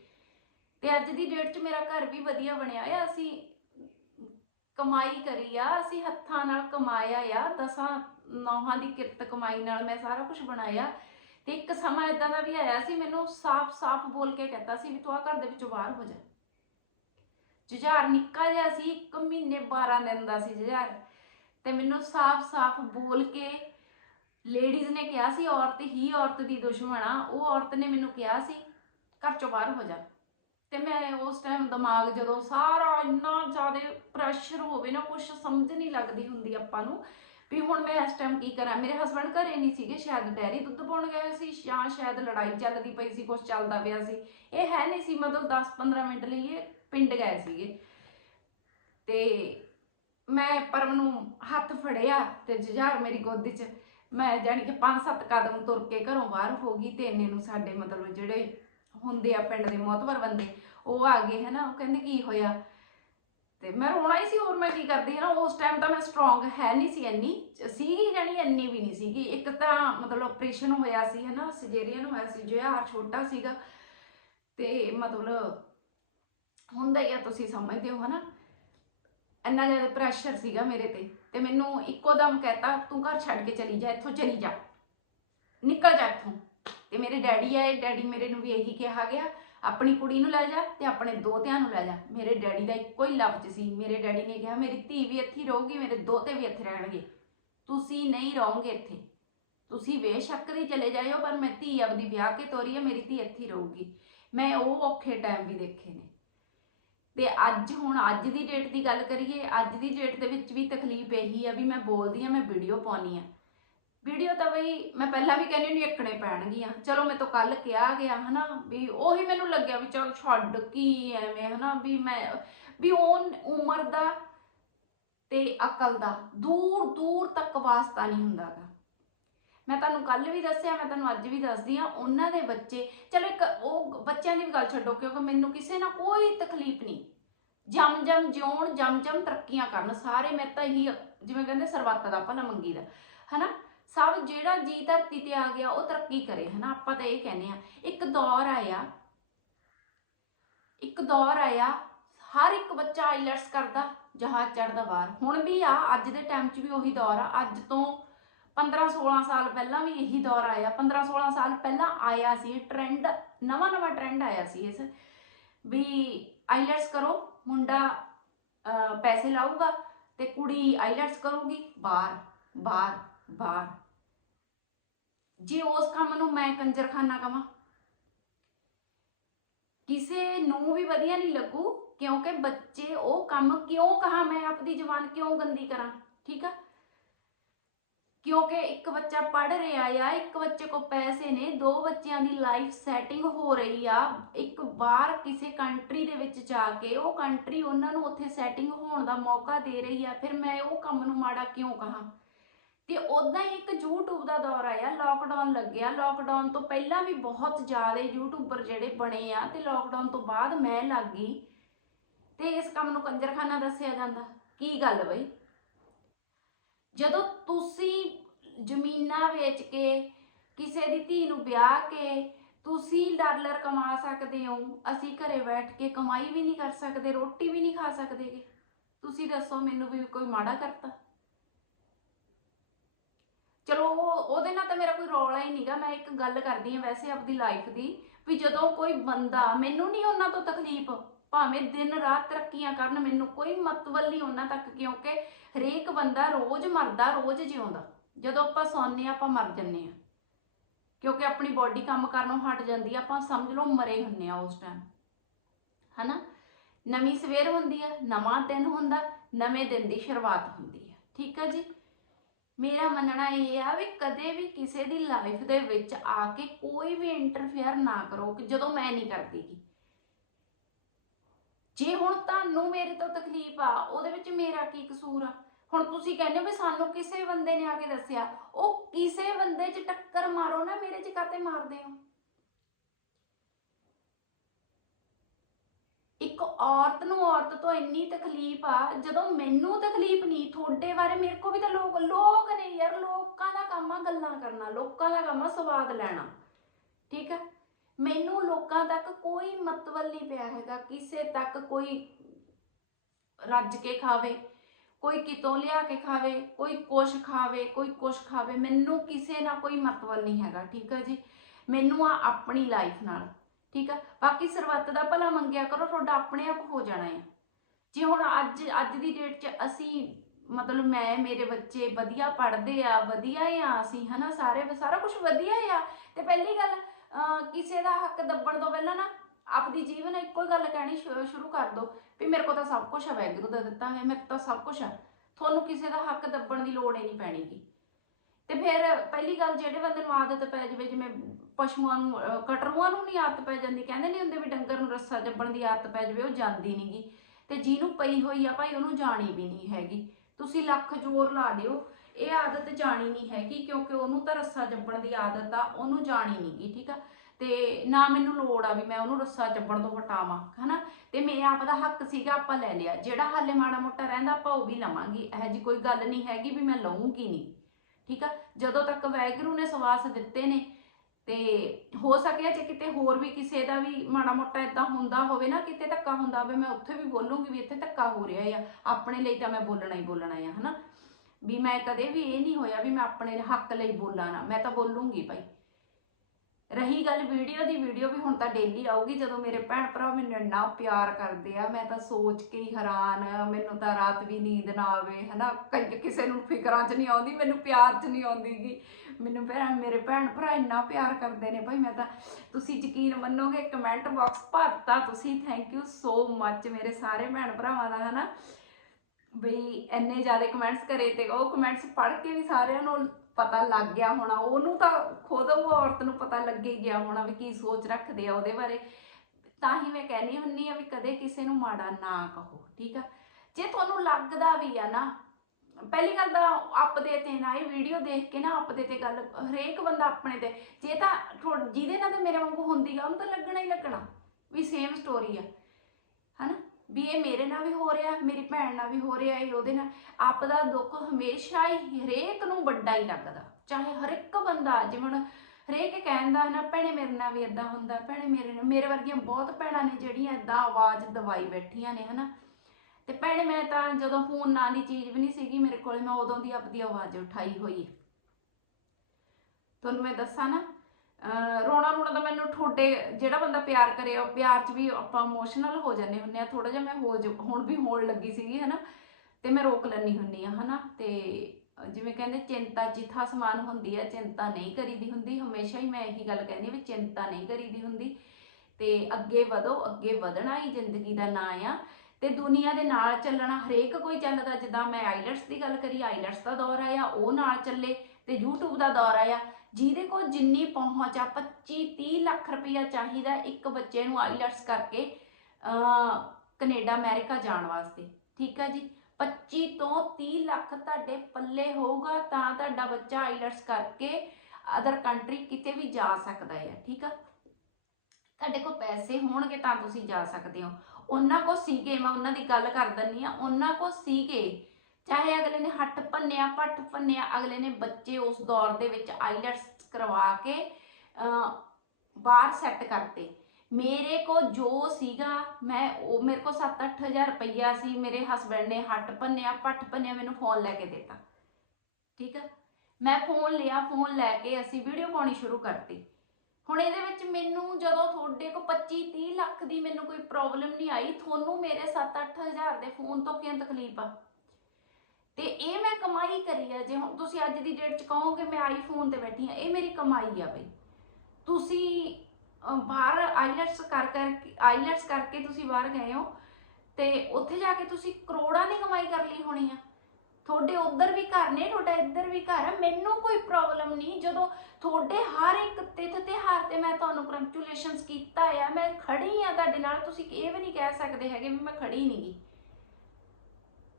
ਤੇ ਅੱਜ ਦੀ ਡੇਟ 'ਚ ਮੇਰਾ ਘਰ ਵੀ ਵਧੀਆ ਬਣਿਆ ਆ। ਅਸੀਂ ਕਮਾਈ ਕਰੀ ਆ, ਅਸੀਂ ਹੱਥਾਂ ਨਾਲ ਕਮਾਇਆ ਆ, ਦਸਾਂ ਨੌਹਾਂ ਦੀ ਕਿਰਤ ਕਮਾਈ ਨਾਲ ਮੈਂ ਸਾਰਾ ਕੁਝ ਬਣਾਇਆ। ਤੇ ਇੱਕ ਸਮਾਂ ਇਦਾਂ ਦਾ ਵੀ ਆਇਆ ਸੀ, ਮੈਨੂੰ ਸਾਫ਼-ਸਾਫ਼ ਬੋਲ ਕੇ ਕਹਿੰਦਾ ਸੀ ਵੀ ਤੂੰ ਆ ਘਰ ਦੇ ਵਿੱਚੋਂ ਬਾਹਰ ਹੋ ਜਾ। ਜੁਝਾਰ ਨਿੱਕਾ ਜਿਹਾ ਸੀ, ਇੱਕ ਮਹੀਨੇ 12 ਦਿਨ ਦਾ ਸੀ ਜੁਝਾਰ। ਤੇ ਮੈਨੂੰ ਸਾਫ਼-ਸਾਫ਼ ਬੋਲ ਕੇ ਲੇਡੀਜ਼ ਨੇ ਕਿਹਾ ਸੀ, ਔਰਤ ਹੀ ਔਰਤ ਦੀ ਦੁਸ਼ਮਣ ਆ। ਉਹ ਔਰਤ ਨੇ ਮੈਨੂੰ ਕਿਹਾ ਸੀ, ਘਰ ਚੋਂ ਬਾਹਰ ਹੋ ਜਾ। ਤੇ ਮੈਂ ਉਸ ਟਾਈਮ ਦਿਮਾਗ ਜਦੋਂ ਸਾਰਾ ਇੰਨਾ ਜ਼ਿਆਦਾ ਪ੍ਰੈਸ਼ਰ ਹੋਵੇ ਨਾ ਕੁਝ ਸਮਝ ਨਹੀਂ ਲੱਗਦੀ ਹੁੰਦੀ ਆਪਾਂ ਨੂੰ ਵੀ ਹੁਣ ਮੈਂ ਇਸ ਟਾਈਮ ਕੀ ਕਰਾਂ। ਮੇਰੇ ਹਸਬੰਡ ਘਰੇ ਨਹੀਂ ਸੀਗੇ, ਸ਼ਾਇਦ ਡੈਰੀ ਦੁੱਧ ਪਾਉਣ ਗਏ ਸੀ ਜਾਂ ਸ਼ਾਇਦ ਲੜਾਈ ਚੱਲਦੀ ਪਈ ਸੀ ਕੁਝ ਚੱਲਦਾ ਪਿਆ ਸੀ। ਇਹ ਹੈ ਨਹੀਂ ਸੀ ਮਤਲਬ 10-15 ਮਿੰਟ ਲਈ ਇਹ ਪਿੰਡ ਗਏ ਸੀਗੇ। ਤੇ ਮੈਂ ਪਰਮ ਨੂੰ ਹੱਥ ਫੜਿਆ ਤੇ ਜੁਝਾਰ ਮੇਰੀ ਗੋਦੀ 'ਚ, ਮੈਂ ਜਾਣੀ ਕਿ 5-7 ਕਦਮ ਤੁਰ ਕੇ ਘਰੋਂ ਬਾਹਰ ਹੋ ਗਈ ਤੇ ਇੰਨੇ ਨੂੰ ਸਾਡੇ ਮਤਲਬ ਜਿਹੜੇ ਹੁੰਦੇ ਆ ਪਿੰਡ ਦੇ ਮੋਤਬਰ ਬੰਦੇ ਉਹ ਆ ਗਏ ਹਨਾ, ਉਹ ਕਹਿੰਦੇ ਕੀ ਹੋਇਆ? ਤੇ ਮੈਂ ਰੋਣਾ ਹੀ ਸੀ ਹੋਰ ਮੈਂ ਕੀ ਕਰਦੀ ਹੈ ਨਾ ਉਸ ਟਾਈਮ ਤਾਂ ਮੈਂ ਸਟਰੋਂਗ ਹੈ ਨਹੀਂ ਸੀ ਇੰਨੀ, ਸੀਗੀ ਜਾਣੀ ਇੰਨੀ ਵੀ ਨਹੀਂ ਸੀਗੀ। ਇੱਕ ਤਾਂ ਮਤਲਬ ਆਪਰੇਸ਼ਨ ਹੋਇਆ ਸੀ ਹਨਾ ਸਿਜੇਰੀਅਨ ਹੋਇਆ ਸੀ ਜਿਹੜਾ ਛੋਟਾ ਸੀਗਾ। ਤੇ ਮਤਲਬ ਹੁੰਦਾ ਹੀ ਆ, ਤੁਸੀਂ ਸਮਝਦੇ ਹੋ ਹਨਾ। ਇੰਨਾ ਜ਼ਿਆਦਾ ਪ੍ਰੈਸ਼ਰ ਸੀਗਾ ਮੇਰੇ ਤੇ। ਤੇ ਮੈਨੂੰ ਇੱਕੋ ਦਮ ਕਹਤਾ, ਤੂੰ ਘਰ ਛੱਡ ਕੇ ਚਲੀ ਜਾ, ਇੱਥੋਂ ਚਲੀ ਜਾ। ਨਿਕਲ ਜਾ ਇੱਥੋਂ। ਤੇ ਮੇਰੇ ਡੈਡੀ ਆਏ, ਡੈਡੀ ਮੇਰੇ ਨੂੰ ਵੀ ਇਹੀ ਕਿਹਾ ਗਿਆ। ਆਪਣੀ ਕੁੜੀ ਨੂੰ ਲੈ ਜਾ ਤੇ ਆਪਣੇ ਦੋਤਿਆਂ ਨੂੰ ਲੈ ਜਾ। ਮੇਰੇ ਡੈਡੀ ਦਾ ਇੱਕੋ ਹੀ ਲਫ਼ਜ਼ ਸੀ। ਮੇਰੇ ਡੈਡੀ ਨੇ ਕਿਹਾ, ਮੇਰੀ ਧੀ ਵੀ ਇੱਥੇ ਰਹੂਗੀ, ਮੇਰੇ ਦੋਤੇ ਵੀ ਇੱਥੇ ਰਹਿਣਗੇ। ਤੁਸੀਂ ਨਹੀਂ ਰਹੋਗੇ ਇੱਥੇ। ਤੁਸੀਂ ਬੇਸ਼ੱਕ ਦੀ ਚਲੇ ਜਾਇਓ, ਪਰ ਮੈਂ ਧੀ ਆਪਦੀ ਵਿਆਹ ਕੇ ਤੋਰੀ ਹੈ, ਮੇਰੀ ਧੀ ਇੱਥੇ ਰਹੂਗੀ। ਮੈਂ ਉਹ ਔਖੇ ਟਾਈਮ ਵੀ ਦੇਖੇ ਨੇ। ਤੇ ਅੱਜ ਹੁਣ, ਅੱਜ ਦੀ ਡੇਟ ਦੀ ਗੱਲ ਕਰੀਏ, ਅੱਜ ਦੀ ਡੇਟ ਦੇ ਵਿੱਚ ਵੀ ਤਕਲੀਫ ਇਹੀ ਆ ਵੀ ਮੈਂ ਬੋਲਦੀ ਆ ਮੈਂ ਵੀਡੀਓ ਪਾਉਣੀ ਆ ਵੀਡੀਓ ਤਾਂ ਬਈ ਮੈਂ ਪਹਿਲਾਂ ਵੀ ਕਹਿੰਦੀ ਹੁੰਦੀ ਇੱਕਣੇ ਪੈਣਗੀਆਂ। ਚਲੋ ਮੈਂ ਤੋਂ ਕੱਲ ਕਿਹਾ ਗਿਆ, ਹਨਾ, ਵੀ ਉਹੀ ਮੈਨੂੰ ਲੱਗਿਆ ਵੀ ਚਲ ਛੱਡ ਕੀ ਐਵੇਂ, ਹਨਾ, ਵੀ ਮੈਂ, ਵੀ ਉਹ ਉਮਰ ਦਾ ਤੇ ਅਕਲ ਦਾ ਦੂਰ ਦੂਰ ਤੱਕ ਵਾਸਤਾ ਨਹੀਂ ਹੁੰਦਾਗਾ। ਮੈਂ ਤੁਹਾਨੂੰ ਕੱਲ ਵੀ ਦੱਸਿਆ, ਮੈਂ ਤੁਹਾਨੂੰ ਅੱਜ ਵੀ ਦੱਸਦੀ ਆ ਉਹਨਾਂ ਦੇ ਬੱਚੇ, ਚਲੋ ਇੱਕ ਉਹ ਬੱਚਿਆਂ ਦੀ ਵੀ ਗੱਲ ਛੱਡੋ, ਕਿਉਂਕਿ ਮੈਨੂੰ ਕਿਸੇ ਨਾਲ ਕੋਈ ਤਕਲੀਫ ਨਹੀਂ। ਜਮ ਜਮ ਜਿਉਣ ਜਮ ਜਮ ਤਰੱਕੀਆਂ ਕਰਨ, ਸਾਰੇ ਮੈਂ ਤਾਂ ਇਹੀ, ਜਿਵੇਂ ਕਹਿੰਦੇ ਸਰਬੱਤ ਦਾ ਭਲਾ ਮੰਗੀ ਦਾ ਹਨਾ? ਸਭ ਜਿਹੜਾ ਜੀ ਧਰਤੀ ਤੇ ਆ ਗਿਆ, ਉਹ ਤਰੱਕੀ ਕਰੇ, ਹਨਾ? ਆਪਾਂ ਤਾਂ ਇਹ ਕਹਿੰਦੇ ਆ ਇੱਕ ਦੌਰ ਆਇਆ। ਇੱਕ ਦੌਰ ਆਇਆ, ਹਰ ਇੱਕ ਬੱਚਾ ਆਈਲੈਟਸ ਕਰਦਾ, ਜਹਾਜ਼ ਚੜਦਾ ਬਾਹਰ। ਹੁਣ ਵੀ ਆ, ਅੱਜ ਦੇ ਟਾਈਮ 'ਚ ਵੀ ਉਹੀ ਦੌਰ ਆ। ਅੱਜ ਤੋਂ 15 16 ਸਾਲ ਪਹਿਲਾਂ ਵੀ ਇਹੀ ਦੌਰ ਆਇਆ। 15 16 ਸਾਲ ਪਹਿਲਾਂ ਆਇਆ ਸੀ ਟ੍ਰੈਂਡ ਨਵਾਂ ਨਵਾਂ ਟ੍ਰੈਂਡ ਆਇਆ ਸੀ ਇਸ। ਵੀ ਆਈਲੈਟਸ ਕਰੋ, ਮੁੰਡਾ ਪੈਸੇ ਲਾਊਗਾ ਤੇ ਕੁੜੀ ਆਈਲੈਟਸ ਕਰੂਗੀ, ਬਾਹਰ ਬਾਹਰ ਬਾਹਰ। ਜੇ ਉਸ ਕੰਮ ਨੂੰ ਮੈਂ ਕੰਜਰਖਾਨਾ ਕਵਾਂ? ਕਿਸੇ ਨੂੰ ਵੀ ਵਧੀਆ ਨਹੀਂ ਲੱਗੂ, ਕਿਉਂਕਿ ਬੱਚੇ ਉਹ ਕੰਮ ਕਿਉਂ ਕਹਾ ਮੈਂ? ਆਪਣੀ ਜ਼ੁਬਾਨ ਕਿਉਂ ਗੰਦੀ ਕਰਾਂ? ਠੀਕ ਆ? ਕਿਉਂਕਿ ਇੱਕ ਬੱਚਾ ਪੜ ਰਿਹਾ ਆ, ਇੱਕ ਬੱਚੇ ਕੋ ਪੈਸੇ ਨੇ, ਦੋ ਬੱਚਿਆਂ ਦੀ ਲਾਈਫ ਸੈਟਿੰਗ ਹੋ ਰਹੀ ਆ। ਇੱਕ ਬਾਹਰ ਕਿਸੇ ਕੰਟਰੀ ਦੇ ਵਿੱਚ ਜਾ ਕੇ ਉਹ ਕੰਟਰੀ ਉਹਨਾਂ ਨੂੰ ਉੱਥੇ ਸੈਟਿੰਗ ਹੋਣ ਦਾ ਮੌਕਾ ਦੇ ਰਹੀ ਆ, ਫਿਰ ਮੈਂ ਉਹ ਕੰਮ ਨੂੰ ਮਾੜਾ ਕਿਉਂ ਕਹਾ? ਤੇ ਉਦਾਂ ਹੀ ਇੱਕ YouTube ਦਾ ਦੌਰ ਆਇਆ ਲੋਕਡਾਊਨ ਲੱਗਿਆ। ਲੋਕਡਾਊਨ ਤੋਂ ਪਹਿਲਾਂ ਵੀ ਬਹੁਤ ਜ਼ਿਆਦਾ ਯੂਟਿਊਬਰ ਜਿਹੜੇ ਬਣੇ ਆ ਤੇ ਲੋਕਡਾਊਨ ਤੋਂ ਬਾਅਦ ਮੈਂ ਲੱਗ ਗਈ। ਤੇ ਇਸ ਕੰਮ ਨੂੰ ਕੰਜਰਖਾਨਾ ਦੱਸਿਆ ਜਾਂਦਾ। ਕੀ ਗੱਲ ਬਈ? ਜਦੋਂ ਤੁਸੀਂ ਜ਼ਮੀਨਾਂ ਵੇਚ ਕੇ, ਕਿਸੇ ਦੀ ਧੀ ਨੂੰ ਵਿਆਹ ਕੇ ਤੁਸੀਂ ਡਾਲਰ ਕਮਾ ਸਕਦੇ ਹੋ, ਅਸੀਂ ਘਰੇ ਬੈਠ ਕੇ ਕਮਾਈ ਵੀ ਨਹੀਂ ਕਰ ਸਕਦੇ, ਰੋਟੀ ਵੀ ਨਹੀਂ ਖਾ ਸਕਦੇਗੇ। ਤੁਸੀਂ ਦੱਸੋ, ਮੈਨੂੰ ਵੀ ਕੋਈ ਮਾੜਾ ਕਰਤਾ। ਚਲੋ ਉਹ ਉਹਦੇ ਨਾਲ ਤਾਂ ਮੇਰਾ ਕੋਈ ਰੌਲਾ ਹੀ ਨਹੀਂਗਾ ਮੈਂ ਇੱਕ ਗੱਲ ਕਰਦੀ ਹਾਂ ਵੈਸੇ ਆਪਦੀ ਲਾਈਫ ਦੀ ਵੀ ਜਦੋਂ ਕੋਈ ਬੰਦਾ, ਮੈਨੂੰ ਨਹੀਂ ਉਹਨਾਂ ਤੋਂ ਤਕਲੀਫ, ਭਾਵੇਂ ਦਿਨ ਰਾਤ ਤਰੱਕੀਆਂ ਕਰਨ, ਮੈਨੂੰ ਕੋਈ ਮਤਲਬ ਨਹੀਂ ਉਹਨਾਂ ਤੱਕ, ਕਿਉਂਕਿ ਹਰੇਕ ਬੰਦਾ ਰੋਜ਼ ਮਰਦਾ, ਰੋਜ਼ ਜਿਉਂਦਾ। ਜਦੋਂ ਆਪਾਂ ਸੌਂਦੇ ਹਾਂ, ਆਪਾਂ ਮਰ ਜੰਨੇ ਆ ਕਿਉਂਕਿ ਆਪਣੀ ਬਾਡੀ ਕੰਮ ਕਰਨੋਂ ਹਟ ਜਾਂਦੀ ਆ, ਆਪਾਂ ਸਮਝ ਲਓ ਮਰੇ ਹੁੰਨੇ ਆ ਉਸ ਟਾਈਮ ਹਨਾ? ਨਵੀਂ ਸਵੇਰ ਹੁੰਦੀ ਆ, ਨਵਾਂ ਦਿਨ ਹੁੰਦਾ, ਨਵੇਂ ਦਿਨ ਦੀ ਸ਼ੁਰੂਆਤ ਹੁੰਦੀ ਆ। ਠੀਕ ਆ ਜੀ? ਮੇਰਾ ਮੰਨਣਾ ਇਹ ਆ ਵੀ ਕਦੇ ਵੀ ਕਿਸੇ ਦੀ ਲਾਈਫ ਦੇ ਵਿੱਚ ਆ ਕੇ ਕੋਈ ਵੀ ਇੰਟਰਫੇਅਰ ਨਾ ਕਰੋ ਜਦੋਂ ਮੈਂ ਨਹੀਂ ਕਰਦੀਗੀ ਜੇ ਹੁਣ ਤੁਹਾਨੂੰ ਮੇਰੇ ਤੋਂ ਤਕਲੀਫ ਆ, ਉਹਦੇ ਵਿੱਚ ਮੇਰਾ ਕੀ ਕਸੂਰ ਆ? ਹੁਣ ਤੁਸੀਂ ਕਹਿੰਦੇ ਹੋ ਵੀ ਸਾਨੂੰ ਕਿਸੇ ਬੰਦੇ ਨੇ ਆ ਕੇ ਦੱਸਿਆ, ਉਹ ਕਿਸੇ ਬੰਦੇ 'ਚ ਟੱਕਰ ਮਾਰੋ ਨਾ, ਮੇਰੇ 'ਚ ਕਾਤੇ ਮਾਰਦੇ ਹੋ? ਇੱਕ ਔਰਤ ਨੂੰ ਔਰਤ ਤੋਂ ਇੰਨੀ ਤਕਲੀਫ ਆ, ਜਦੋਂ ਮੈਨੂੰ ਤਕਲੀਫ ਨਹੀਂ, ਤੁਹਾਡੇ ਬਾਰੇ ਮੇਰੇ ਕੋ ਵੀ ਤਾਂ ਲੋਕ ਲੋਕ ਨੇ ਯਾਰ, ਲੋਕਾਂ ਦਾ ਕੰਮ ਆ ਗੱਲਾਂ ਕਰਨਾ, ਲੋਕਾਂ ਦਾ ਕੰਮ ਆ ਸਵਾਦ ਲੈਣਾ, ਠੀਕ ਆ? ਮੈਨੂੰ ਲੋਕਾਂ ਤੱਕ ਕੋਈ ਮਤਲਬ ਨਹੀਂ ਪਿਆ ਹੈਗਾ, ਕਿਸੇ ਤੱਕ ਕੋਈ ਰੱਜ ਕੇ ਖਾਵੇ, ਕੋਈ ਕਿਤੋਂ ਲਿਆ ਕੇ ਖਾਵੇ, ਕੋਈ ਕੁਛ ਖਾਵੇ, ਕੋਈ ਕੁਛ ਖਾਵੇ, ਮੈਨੂੰ ਕਿਸੇ ਨਾਲ ਕੋਈ ਮਤਲਬ ਨਹੀਂ ਹੈਗਾ, ਠੀਕ ਆ ਜੀ? ਮੈਨੂੰ ਆ ਆਪਣੀ ਲਾਈਫ ਨਾਲ। ਠੀਕ ਆ? ਬਾਕੀ ਸਰਬੱਤ ਦਾ ਭਲਾ ਮੰਗਿਆ ਕਰੋ, ਤੁਹਾਡਾ ਆਪਣੇ ਆਪ ਹੋ ਜਾਣਾ ਹੈ ਜੇ ਹੁਣ ਅੱਜ ਅੱਜ ਦੀ ਡੇਟ 'ਚ ਅਸੀਂ, ਮਤਲਬ ਮੈਂ, ਮੇਰੇ ਬੱਚੇ ਵਧੀਆ ਪੜ੍ਹਦੇ ਆ, ਵਧੀਆ ਆ, ਅਸੀਂ ਹਨਾ ਸਾਰੇ, ਸਾਰਾ ਕੁਝ ਵਧੀਆ ਆ। ਤੇ ਪਹਿਲੀ ਗੱਲ ਕਿਸੇ ਦਾ ਹੱਕ ਦੱਬਣ ਤੋਂ ਪਹਿਲਾਂ ਨਾ ਆਪਦੀ ਜੀਵਨ ਇੱਕੋ ਹੀ ਗੱਲ ਕਹਿਣੀ ਸ਼ੁ- ਸ਼ੁਰੂ ਕਰ ਦਿਓ ਵੀ ਮੇਰੇ ਕੋਲ ਤਾਂ ਸਭ ਕੁਝ ਹੈ ਵੈਗਰੂ ਦਾ ਦਿੱਤਾ ਹੈ ਮੇਰੇ ਤਾਂ ਸਭ ਕੁਝ ਹੈ ਤੁਹਾਨੂੰ ਕਿਸੇ ਦਾ ਹੱਕ ਦੱਬਣ ਦੀ ਲੋੜ ਹੀ ਨਹੀਂ ਪੈਣੀਗੀ ਤੇ ਫਿਰ ਪਹਿਲੀ ਗੱਲ, ਜਿਹੜੇ ਬੰਦੇ ਨੂੰ ਆਦਤ ਪੈ ਜਾਵੇ, ਜਿਵੇਂ ਪਸ਼ੂਆਂ ਨੂੰ, ਅਹ ਕਟਰੂਆਂ ਨੂੰ ਨਹੀਂ ਆਦਤ ਪੈ ਜਾਂਦੀ, ਕਹਿੰਦੇ ਨਹੀਂ ਹੁੰਦੇ ਵੀ ਡੰਗਰ ਨੂੰ ਰੱਸਾ ਜੱਬਣ ਦੀ ਆਦਤ ਪੈ ਜਾਵੇ, ਉਹ ਜਾਂਦੀ ਨਹੀਂਗੀ ਤੇ ਜਿਹਨੂੰ ਪਈ ਹੋਈ ਆ ਭਾਈ, ਉਹਨੂੰ ਜਾਣੀ ਵੀ ਨਹੀਂ ਹੈਗੀ। ਤੁਸੀਂ ਲੱਖ ਜ਼ੋਰ ਲਾ ਦਿਓ, ਇਹ ਆਦਤ ਜਾਣੀ ਨਹੀਂ ਹੈਗੀ, ਕਿਉਂਕਿ ਉਹਨੂੰ ਤਾਂ ਰੱਸਾ ਜੱਬਣ ਦੀ ਆਦਤ ਆ, ਉਹਨੂੰ ਜਾਣੀ ਨਹੀਂਗੀ ਠੀਕ ਆ? ਤੇ ਨਾ ਮੈਨੂੰ ਲੋੜ ਆ ਵੀ ਮੈਂ ਉਹਨੂੰ ਰੱਸਾ ਚੱਬਣ ਤੋਂ ਹਟਾਵਾਂ, ਹਨਾ? ਤੇ ਮੇਰੇ ਆਪ ਦਾ ਹੱਕ ਸੀਗਾ ਆਪਾਂ ਲੈ ਲਿਆ, ਜਿਹੜਾ ਹਾਲੇ ਮਾੜਾ ਮੋਟਾ ਰਹਿੰਦਾ, ਆਪਾਂ ਉਹ ਵੀ ਲਵਾਂਗੀ। ਇਹੋ ਜੀ ਕੋਈ ਗੱਲ ਨਹੀਂ ਹੈਗੀ ਵੀ ਮੈਂ ਲਵਾਂਗੀ ਨਹੀਂ ਠੀਕ ਆ? ਜਦੋਂ ਤੱਕ ਵੈਗਰੂ ਨੇ ਸਵਾਸ ਦਿੱਤੇ ਨੇ ਤੇ ਹੋ ਸਕਿਆ ਜੇ ਕਿਤੇ ਹੋਰ ਵੀ ਕਿਸੇ ਦਾ ਵੀ ਮਾੜਾ ਮੋਟਾ ਇਦਾਂ ਹੁੰਦਾ ਹੋਵੇ ਨਾ, ਕਿਤੇ ਧੱਕਾ ਹੁੰਦਾ ਹੋਵੇ, ਮੈਂ ਉੱਥੇ ਵੀ ਬੋਲੂੰਗੀ ਵੀ ਇੱਥੇ ਧੱਕਾ ਹੋ ਰਿਹਾ ਆ। ਆਪਣੇ ਲਈ ਤਾਂ ਮੈਂ ਬੋਲਣਾ ਹੀ ਬੋਲਣਾ ਆ, ਹਨਾ? ਵੀ ਮੈਂ ਕਦੇ ਵੀ ਇਹ ਨਹੀਂ ਹੋਇਆ ਵੀ ਮੈਂ ਆਪਣੇ ਹੱਕ ਲਈ ਬੋਲਾਂ ਨਾ, ਮੈਂ ਤਾਂ ਬੋਲੂੰਗੀ ਭਾਈ। ਰਹੀ ਗੱਲ ਵੀਡੀਓ ਦੀ, ਵੀਡੀਓ ਵੀ ਹੁਣ ਤਾਂ ਡੇਲੀ ਆਊਗੀ, ਜਦੋਂ ਮੇਰੇ ਭੈਣ ਭਰਾ ਮੈਨੂੰ ਇੰਨਾ ਪਿਆਰ ਕਰਦੇ ਆ, ਮੈਂ ਤਾਂ ਸੋਚ ਕੇ ਹੀ ਹੈਰਾਨ, ਮੈਨੂੰ ਤਾਂ ਰਾਤ ਵੀ ਨੀਂਦ ਨਾ ਆਵੇ, ਹਨਾ? ਕਈ ਕਿਸੇ ਨੂੰ ਫਿਕਰਾਂ 'ਚ ਨਹੀਂ ਆਉਂਦੀ, ਮੈਨੂੰ ਪਿਆਰ 'ਚ ਨਹੀਂ ਆਉਂਦੀਗੀ ਮੈਨੂੰ ਭੈਣ ਮੇਰੇ ਭੈਣ ਭਰਾ ਇੰਨਾ ਪਿਆਰ ਕਰਦੇ ਨੇ ਭਾਈ ਮੈਂ ਤਾਂ, ਤੁਸੀਂ ਯਕੀਨ ਮੰਨੋਗੇ ਕਮੈਂਟ ਬਾਕਸ ਭਰਤਾ ਤੁਸੀਂ ਥੈਂਕ ਯੂ ਸੋ ਮੱਚ ਮੇਰੇ ਸਾਰੇ ਭੈਣ ਭਰਾਵਾਂ ਦਾ, ਹਨਾ? ਬਈ ਇੰਨੇ ਜ਼ਿਆਦਾ ਕਮੈਂਟਸ ਕਰੇ ਤੇ ਉਹ ਕਮੈਂਟਸ ਪੜ੍ਹ ਕੇ ਵੀ ਸਾਰਿਆਂ ਨੂੰ ਪਤਾ ਲੱਗ ਗਿਆ ਹੋਣਾ, ਉਹਨੂੰ ਤਾਂ ਖੁਦ ਉਹ ਔਰਤ ਨੂੰ ਪਤਾ ਲੱਗੇ ਗਿਆ ਹੋਣਾ ਵੀ ਕੀ ਸੋਚ ਰੱਖਦੇ ਆ ਉਹਦੇ ਬਾਰੇ। ਤਾਂ ਹੀ ਮੈਂ ਕਹਿੰਦੀ ਹੁੰਨੀ ਆ ਵੀ ਕਦੇ ਕਿਸੇ ਨੂੰ ਮਾੜਾ ਨਾ ਕਹੋ, ਠੀਕ ਆ? ਜੇ ਤੁਹਾਨੂੰ ਲੱਗਦਾ ਵੀ ਆ ਨਾ, ਪਹਿਲੀ ਗੱਲ ਤਾਂ ਆਪਦੇ ਤੇ ਨਾ, ਇਹ ਵੀਡੀਓ ਦੇਖ ਕੇ ਨਾ ਆਪਦੇ ਤੇ ਗੱਲ, ਹਰੇਕ ਬੰਦਾ ਆਪਣੇ ਤੇ, ਜੇ ਤਾਂ ਥੋ- ਜਿਹਦੇ ਨਾਲ ਤੇ ਮੇਰੇ ਵਾਂਗੂ ਹੁੰਦੀ ਆ, ਉਹਨੂੰ ਤਾਂ ਲੱਗਣਾ ਹੀ ਲੱਗਣਾ, ਵੀ ਸੇਮ ਸਟੋਰੀ ਆ, ਹਨਾ? ਵੀ ਇਹ ਮੇਰੇ ਨਾਲ ਵੀ ਹੋ ਰਿਹਾ, ਮੇਰੀ ਭੈਣ ਨਾਲ ਵੀ ਹੋ ਰਿਹਾ ਇਹ ਉਹਦੇ ਨਾਲ। ਆਪ ਦਾ ਦੁੱਖ ਹਮੇਸ਼ਾ ਹੀ ਹਰੇਕ ਨੂੰ ਵੱਡਾ ਹੀ ਲੱਗਦਾ। ਚਾਹੇ ਹਰ ਇੱਕ ਬੰਦਾ, ਜਿਵੇਂ ਹੁਣ ਹਰੇਕ ਕਹਿੰਦਾ ਹੈ ਨਾ, ਭੈਣੇ ਮੇਰੇ ਨਾਲ ਵੀ ਇਦਾਂ ਹੁੰਦਾ, ਭੈਣੇ ਮੇਰੇ ਨਾਲ, ਮੇਰੇ ਵਰਗੀਆਂ ਬਹੁਤ ਭੈਣਾਂ ਨੇ ਜਿਹੜੀਆਂ ਇਦਾਂ ਆਵਾਜ਼ ਦਵਾਈ ਬੈਠੀਆਂ ਨੇ, ਹਨਾ। ਤੇ ਭੈਣੇ ਮੈਂ ਤਾਂ ਜਦੋਂ ਫੋਨ ਨਾਂ ਦੀ ਚੀਜ਼ ਵੀ ਨਹੀਂ ਸੀਗੀ, ਮੇਰੇ ਕੋਲੇ ਮੈਂ ਉਦੋਂ ਦੀ ਆਪਦੀ ਆਵਾਜ਼ ਉਠਾਈ ਹੋਈ ਤੁਹਾਨੂੰ ਮੈਂ ਦੱਸਾਂ ਨਾ ਰੋਣਾ ਰੋਣਾ ਤਾਂ ਮੈਨੂੰ ਤੁਹਾਡੇ ਜਿਹੜਾ ਬੰਦਾ ਪਿਆਰ ਕਰੇ, ਉਹ ਪਿਆਰ 'ਚ ਵੀ ਆਪਾਂ ਇਮੋਸ਼ਨਲ ਹੋ ਜਾਂਦੇ ਹੁੰਨੇ ਆ ਥੋੜਾ ਜਿਹਾ ਮੈਂ ਹੋ ਜ- ਹੁਣ ਵੀ ਹੋਣ ਲੱਗੀ ਸੀਗੀ, ਹਨਾ? ਤੇ ਮੈਂ ਰੋਕ ਲੈਣੀ ਹੁੰਨੀ ਆ, ਹਨਾ? ਤੇ ਅਹ ਜਿਵੇਂ ਕਹਿੰਦੇ, ਚਿੰਤਾ ਜਿੱਥਾ ਸਮਾਨ ਹੁੰਦੀ ਹੈ ਚਿੰਤਾ ਨਹੀਂ ਕਰੀਦੀ ਹੁੰਦੀ। ਹਮੇਸ਼ਾ ਹੀ ਮੈਂ ਇਹੀ ਗੱਲ ਕਹਿੰਦੀ ਵੀ ਚਿੰਤਾ ਨਹੀਂ ਕਰੀਦੀ ਹੁੰਦੀ। ਤੇ ਅੱਗੇ ਵਧੋ, ਅੱਗੇ ਵਧਣਾ ਹੀ ਜ਼ਿੰਦਗੀ ਦਾ ਨਾਂ ਆ। ਤੇ ਦੁਨੀਆ ਦੇ ਨਾਲ ਚੱਲਣਾ, ਹਰੇਕ ਕੋਈ ਚੱਲਦਾ, ਜਿੱਦਾਂ ਮੈਂ ਆਈਲੈਟਸ ਦੀ ਗੱਲ ਕਰੀ, ਆਈਲੈਟਸ ਦਾ ਦੌਰ ਆਇਆ, ਉਹ ਨਾਲ ਚੱਲੇ। ਤੇ YouTube ਦਾ ਦੌਰ ਆਇਆ। ਜਿਹਦੇ ਕੋਲ ਜਿੰਨੀ ਪਹੁੰਚ ਆ 25 30 ਲੱਖ ਰੁਪਇਆ ਚਾਹੀਦਾ ਇੱਕ ਬੱਚੇ ਨੂੰ ਆਈਲੈਟਸ ਕਰਕੇ ਅ ਕੈਨੇਡਾ, ਅਮਰੀਕਾ ਜਾਣ ਵਾਸਤੇ। ਠੀਕ ਆ ਜੀ? 25 ਤੋਂ 30 ਲੱਖ ਤੁਹਾਡੇ ਪੱਲੇ ਹੋਊਗਾ, ਤਾਂ ਤੁਹਾਡਾ ਬੱਚਾ ਆਈਲਟਸ ਕਰਕੇ ਅਦਰ ਕੰਟਰੀ ਕਿਤੇ ਵੀ ਜਾ ਸਕਦਾ ਹੈ ਠੀਕ ਆ? ਤੁਹਾਡੇ ਕੋਲ ਪੈਸੇ ਹੋਣਗੇ ਤਾਂ ਤੁਸੀਂ ਜਾ ਸਕਦੇ ਹੋ। ਉਹਨਾਂ ਕੋ ਸੀਗੇ, ਮੈਂ ਉਹਨਾਂ ਦੀ ਗੱਲ ਕਰ ਦਿੰਨੀ ਆ ਉਹਨਾਂ ਕੋ ਸੀਗੇ ਚਾਹੇ ਅਗਲੇ ਨੇ ਹੱਟ ਭੰਨਿਆ, ਪੱਟ ਭੰਨਿਆ, ਅਗਲੇ ਨੇ ਬੱਚੇ ਉਸ ਦੌਰ ਦੇ ਵਿੱਚ ਆਈਲੈਟਸ ਕਰਵਾ ਕੇ ਬਾਹਰ ਸੈੱਟ ਕਰਤੇ। ਮੇਰੇ ਕੋ ਜੋ ਸੀਗਾ, ਮੈਂ ਉਹ ਮੇਰੇ ਕੋ 7-8000 ਰੁਪਈਆ ਸੀ, ਮੇਰੇ ਹਸਬੰਡ ਨੇ ਹੱਟ ਭੰਨਿਆ, ਪੱਟ ਭੰਨਿਆ, ਮੈਨੂੰ ਫੋਨ ਲੈ ਕੇ ਦਿੱਤਾ। ਠੀਕ ਆ? ਮੈਂ ਫੋਨ ਲਿਆ ਫੋਨ ਲੈ ਕੇ ਅਸੀਂ ਵੀਡੀਓ ਪਾਉਣੀ ਸ਼ੁਰੂ ਕਰਤੀ। ਹੁਣ ਇਹਦੇ ਵਿੱਚ ਮੈਨੂੰ ਜਦੋਂ ਤੁਹਾਡੇ ਕੋ 25 30 ਲੱਖ ਦੀ ਮੈਨੂੰ ਕੋਈ ਪ੍ਰੋਬਲਮ ਨਹੀਂ ਆਈ, ਤੁਹਾਨੂੰ ਮੇਰੇ 7-8000 ਦੇ ਫੋਨ ਤੋਂ ਕਿਉਂ ਤਕਲੀਫ ਆ? ਤੇ ਇਹ ਮੈਂ ਕਮਾਈ ਕਰੀ ਆ। ਜੇ ਹੁਣ ਤੁਸੀਂ ਅੱਜ ਦੀ ਡੇਟ 'ਚ ਕਹੋਗੇ ਮੈਂ ਆਈਫੋਨ ਤੇ ਬੈਠੀ ਆ, ਇਹ ਮੇਰੀ ਕਮਾਈ ਆ ਬਈ। ਤੁਸੀਂ ਬਾਹਰ ਆਈਲੈਟਸ ਕਰ ਕਰ ਆਈਲੈਟਸ ਕਰਕੇ ਤੁਸੀਂ ਬਾਹਰ ਗਏ ਹੋ ਤੇ ਉੱਥੇ ਜਾ ਕੇ ਤੁਸੀਂ ਕਰੋੜਾਂ ਦੀ ਕਮਾਈ ਕਰ ਲਈ ਹੋਣੀ ਆ। ਤੁਹਾਡੇ ਉੱਧਰ ਵੀ ਘਰ ਨੇ, ਤੁਹਾਡਾ ਇੱਧਰ ਵੀ ਘਰ ਹੈ ਮੈਨੂੰ ਕੋਈ ਪ੍ਰੋਬਲਮ ਨਹੀਂ। ਜਦੋਂ ਤੁਹਾਡੇ ਹਰ ਇੱਕ ਤਿਥ ਤਿਉਹਾਰ ਤੇ ਮੈਂ ਤੁਹਾਨੂੰ ਕੰਗ੍ਰੈਚੁਲੇਸ਼ਨਸ ਕੀਤਾ ਆ, ਮੈਂ ਖੜੀ ਆ ਤੁਹਾਡੇ ਨਾਲ, ਤੁਸੀਂ ਇਹ ਵੀ ਨਹੀਂ ਕਹਿ ਸਕਦੇ ਹੈਗੇ ਵੀ ਮੈਂ ਖੜੀ ਨਹੀਂਗੀ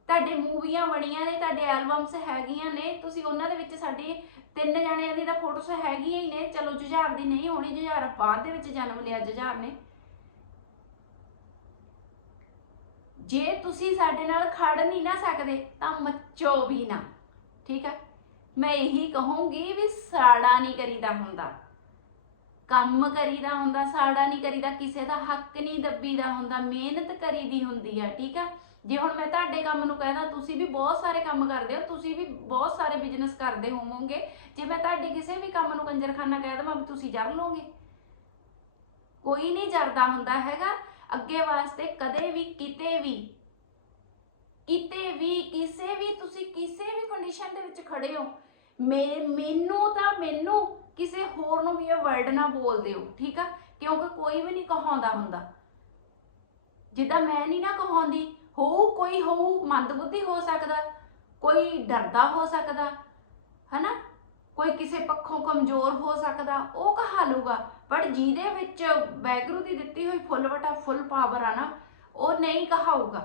ਤੁਹਾਡੇ ਮੂਵੀਆਂ ਬਣੀਆਂ ਨੇ, ਤੁਹਾਡੇ ਐਲਬਮਸ ਹੈਗੀਆਂ ਨੇ, ਤੁਸੀਂ ਉਹਨਾਂ ਦੇ ਵਿੱਚ ਸਾਡੇ ਤਿੰਨ ਜਣਿਆਂ ਦੀ ਤਾਂ ਫੋਟੋਸ ਹੈਗੀਆਂ ਹੀ ਨੇ। ਚਲੋ ਜੁਝਾਰ ਦੀ ਨਹੀਂ ਹੋਣੀ, ਜੁਝਾਰ ਬਾਅਦ ਦੇ ਵਿੱਚ ਜਨਮ ਲਿਆ, ਜੁਝਾਰ ਨੇ। ਜੇ ਤੁਸੀਂ ਸਾਡੇ ਨਾਲ ਖੜ ਨਹੀਂ ਨਾ ਸਕਦੇ, ਤਾਂ ਮੱਚੋ ਵੀ ਨਾ, ਠੀਕ ਹੈ ਮੈਂ ਇਹੀ ਕਹੂੰਗੀ ਵੀ ਸਾੜਾ ਨਹੀਂ ਕਰੀਦਾ ਹੁੰਦਾ। ਕੰਮ ਕਰੀਦਾ ਹੁੰਦਾ, ਸਾੜਾ ਨਹੀਂ ਕਰੀਦਾ, ਕਿਸੇ ਦਾ ਹੱਕ ਨਹੀਂ ਦੱਬੀਦਾ ਹੁੰਦਾ, ਮਿਹਨਤ ਕਰੀਦੀ ਹੁੰਦੀ ਆ, ਠੀਕ ਆ? ਜੇ ਹੁਣ ਮੈਂ ਤੁਹਾਡੇ ਕੰਮ ਨੂੰ ਕਹਿਦਾ ਤੁਸੀਂ ਵੀ ਬਹੁਤ ਸਾਰੇ ਕੰਮ ਕਰਦੇ ਹੋ, ਤੁਸੀਂ ਵੀ ਬਹੁਤ ਸਾਰੇ ਬਿਜ਼ਨਸ ਕਰਦੇ ਹੋਵੋਗੇ। ਜੇ ਮੈਂ ਤੁਹਾਡੇ ਕਿਸੇ ਵੀ ਕੰਮ ਨੂੰ ਕੰਜਰਖਾਨਾ ਕਹਿ ਦਵਾਂ, ਵੀ ਤੁਸੀਂ ਜਰ ਲਓਗੇ। ਕੋਈ ਨਹੀਂ ਜਰਦਾ ਹੁੰਦਾ ਹੈਗਾ। ਅੱਗੇ ਵਾਸਤੇ ਕਦੇ ਵੀ, ਕਿਤੇ ਵੀ ਕਿਤੇ ਵੀ, ਕਿਸੇ ਵੀ, ਤੁਸੀਂ ਕਿਸੇ ਵੀ ਕੰਡੀਸ਼ਨ ਦੇ ਵਿੱਚ ਖੜੇ ਹੋ। ਮੇ- ਮੈਨੂੰ ਤਾਂ, ਮੈਨੂੰ ਕਿਸੇ ਹੋਰ ਨੂੰ ਵੀ ਇਹ ਵਰਡ ਨਾ ਬੋਲ ਦਿਓ, ਠੀਕ ਆ? ਕਿਉਂਕਿ ਕੋਈ ਵੀ ਨਹੀਂ ਕਹਾਉਂਦਾ ਹੁੰਦਾ। ਜਿੱਦਾਂ ਮੈਂ ਨਹੀਂ ਨਾ ਕਹਾਉਂਦੀ ਹੋਊ ਕੋਈ ਹੋਊ, ਮੰਦਬੁੱਧੀ ਹੋ ਸਕਦਾ, ਕੋਈ ਡਰਦਾ ਹੋ ਸਕਦਾ, ਹਨਾ? ਕੋਈ ਕਿਸੇ ਪੱਖੋਂ ਕਮਜ਼ੋਰ ਹੋ ਸਕਦਾ, ਉਹ ਕਹਾ ਲੂਗਾ ਪਰ ਜਿਹਦੇ ਵਿੱਚ ਵੈਗਰੂ ਦੀ ਦਿੱਤੀ ਹੋਈ ਫੁੱਲ ਵਟਾ ਫੁੱਲ ਪਾਵਰ ਆ ਨਾ, ਉਹ ਨਹੀਂ ਕਹਾਊਗਾ।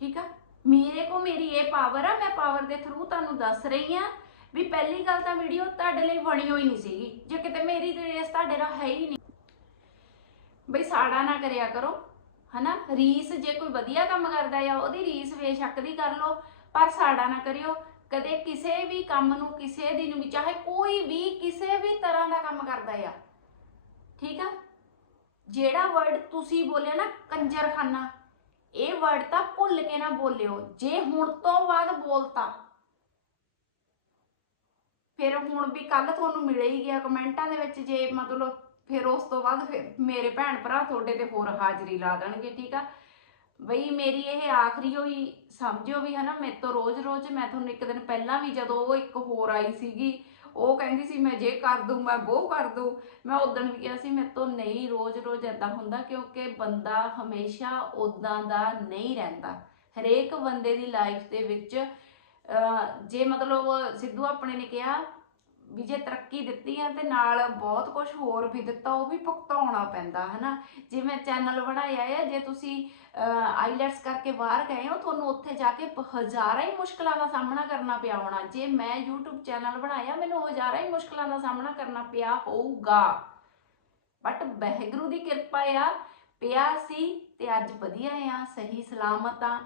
ਠੀਕ ਆ? ਮੇਰੇ ਕੋ ਮੇਰੀ ਇਹ ਪਾਵਰ ਆ, ਮੈਂ ਪਾਵਰ ਦੇ ਥਰੂ ਤੁਹਾਨੂੰ ਦੱਸ ਰਹੀ ਆ ਵੀ ਪਹਿਲੀ ਗੱਲ ਤਾਂ ਵੀਡੀਓ ਤੁਹਾਡੇ ਲਈ ਬਣੀ ਹੋਈ ਨਹੀਂ ਸੀਗੀ, ਜੇ ਕਿਤੇ ਮੇਰੀ ਤੇ ਰੇਸ ਤੁਹਾਡੇ ਨਾਲ ਹੈ ਹੀ ਨਹੀਂ। ਬਈ ਸਾੜਾ ਨਾ ਕਰਿਆ ਕਰੋ। ਹਨਾ? ਰੀਸ ਜੇ ਕੋਈ ਵਧੀਆ ਕੰਮ ਕਰਦਾ ਆ, ਉਹਦੀ ਰੀਸ ਬੇਸ਼ੱਕ ਦੀ ਕਰ ਲਓ, ਪਰ ਸਾੜਾ ਨਾ ਕਰਿਓ। ਕਦੇ ਕਿਸੇ ਵੀ ਕੰਮ ਨੂੰ ਕਿਸੇ ਦੀ ਨੂੰ ਵੀ, ਚਾਹੇ ਕੋਈ ਵੀ ਕਿਸੇ ਵੀ ਤਰ੍ਹਾਂ ਦਾ ਕੰਮ ਕਰਦਾ ਆ। ਠੀਕ ਆ? ਜਿਹੜਾ ਵਰਡ ਤੁਸੀਂ ਬੋਲਿਆ ਨਾ, ਕੰਜਰਖਾਨਾ, ਇਹ ਵਰਡ ਤਾਂ ਭੁੱਲ ਕੇ ਨਾ ਬੋਲਿਓ। ਜੇ ਹੁਣ ਤੋਂ ਬਾਅਦ ਬੋਲਤਾ, ਫਿਰ ਹੁਣ ਵੀ ਕੱਲ ਤੁਹਾਨੂੰ ਮਿਲੇ ਹੀ ਗਿਆ ਕਮੈਂਟਾਂ ਦੇ ਵਿੱਚ ਜੇ ਮਤਲਬ ਫਿਰ ਉਸ ਤੋਂ ਬਾਅਦ ਫਿਰ ਮੇਰੇ ਭੈਣ ਭਰਾ ਤੁਹਾਡੇ ਤੇ ਹੋਰ ਹਾਜ਼ਰੀ ਲਾ ਦੇਣਗੇ, ਠੀਕ ਆ? ਬਈ ਮੇਰੀ ਇਹ ਆਖਰੀ ਹੋਈ, ਸਮਝਿਓ ਵੀ ਹਨਾ, ਮੇਰੇ ਤੋਂ ਰੋਜ਼-ਰੋਜ਼ ਮੈਂ ਤੁਹਾਨੂੰ ਇੱਕ ਦਿਨ ਪਹਿਲਾਂ ਵੀ ਜਦੋਂ ਉਹ ਇੱਕ ਹੋਰ ਆਈ ਸੀਗੀ, ਉਹ ਕਹਿੰਦੀ ਸੀ, ਮੈਂ ਜੇ ਕਰ ਦੂੰ, ਮੈਂ ਉਹ ਕਰ ਦੂੰ। ਮੈਂ ਉਦੋਂ ਵੀ ਕਿਹਾ ਸੀ, ਮੇਰੇ ਤੋਂ ਨਹੀਂ ਰੋਜ਼-ਰੋਜ਼ ਐਦਾਂ ਹੁੰਦਾ, ਕਿਉਂਕਿ ਬੰਦਾ ਹਮੇਸ਼ਾ ਉਦਾਂ ਦਾ ਨਹੀਂ ਰਹਿੰਦਾ। ਹਰੇਕ ਬੰਦੇ ਦੀ ਲਾਈਫ ਦੇ ਵਿੱਚ ਜੇ ਮਤਲਬ ਸਿੱਧੂ ਆਪਣੇ ਨੇ ਕਿਹਾ ਵੀ ਜੇ ਤਰੱਕੀ ਦਿੱਤੀ ਹੈ ਤੇ ਨਾਲ ਬਹੁਤ ਕੁਝ ਹੋਰ ਵੀ ਦਿੱਤਾ, ਉਹ ਵੀ ਭੁਗਤਾਉਣਾ ਪੈਂਦਾ, ਹਨਾ? ਜਿਵੇਂ ਚੈਨਲ ਬਣਾਇਆ ਹੈ ਜੇ ਤੁਸੀਂ ਆਈਲੈਟਸ ਕਰਕੇ ਬਾਹਰ ਗਏ ਹੋ, ਤੁਹਾਨੂੰ ਉੱਥੇ ਜਾ ਕੇ ਹਜ਼ਾਰਾਂ ਹੀ ਮੁਸ਼ਕਲਾਂ ਦਾ ਸਾਹਮਣਾ ਕਰਨਾ ਪਿਆ ਹੋਣਾ। ਜੇ ਮੈਂ YouTube ਚੈਨਲ ਬਣਾਇਆ, ਮੈਨੂੰ ਹਜ਼ਾਰਾਂ ਹੀ ਮੁਸ਼ਕਲਾਂ ਦਾ ਸਾਹਮਣਾ ਕਰਨਾ ਪਿਆ ਹੋਊਗਾ। ਬਟ ਵਾਹਿਗੁਰੂ ਦੀ ਕਿਰਪਾ ਆ, ਪਿਆ ਸੀ ਤੇ ਅੱਜ ਵਧੀਆ ਆ, ਸਹੀ ਸਲਾਮਤ ਆ।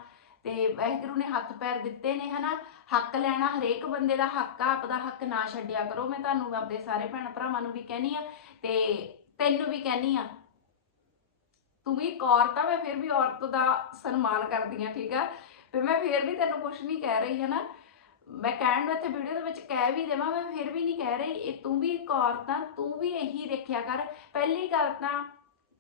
ਤੇ ਵਾਹਿਗੁਰੂ ਨੇ ਹੱਥ ਪੈਰ ਦਿੱਤੇ ਨੇ, ਹਨਾ? ਹੱਕ ਲੈਣਾ ਹਰੇਕ ਬੰਦੇ ਦਾ ਹੱਕ ਆ ਆਪਦਾ ਹੱਕ ਨਾ ਛੱਡਿਆ ਕਰੋ। ਮੈਂ ਤੁਹਾਨੂੰ ਆਪਣੇ ਸਾਰੇ ਭੈਣ ਭਰਾਵਾਂ ਨੂੰ ਵੀ ਕਹਿਣੀ ਆ ਤੇ ਤੈਨੂੰ ਵੀ ਕਹਿਣੀ ਆ, ਤੂੰ ਵੀ ਇੱਕ ਔਰਤ ਆ, ਮੈਂ ਫਿਰ ਵੀ ਔਰਤ ਦਾ ਸਨਮਾਨ ਕਰਦੀ ਆ, ਠੀਕ ਆ? ਤੇ ਮੈਂ ਫਿਰ ਵੀ ਤੈਨੂੰ ਕੁਝ ਨਹੀਂ ਕਹਿ ਰਹੀ ਹੈ ਨਾ ਮੈਂ ਕਹਿਣ ਨੂੰ ਇੱਥੇ ਵੀਡੀਓ ਦੇ ਵਿੱਚ ਕਹਿ ਵੀ ਦੇਵਾਂ, ਮੈਂ ਫਿਰ ਵੀ ਨਹੀਂ ਕਹਿ ਰਹੀ। ਇਹ ਤੂੰ ਵੀ ਇੱਕ ਔਰਤ ਆ, ਤੂੰ ਵੀ ਇਹੀ ਦੇਖਿਆ ਕਰ। ਪਹਿਲੀ ਗੱਲ ਤਾਂ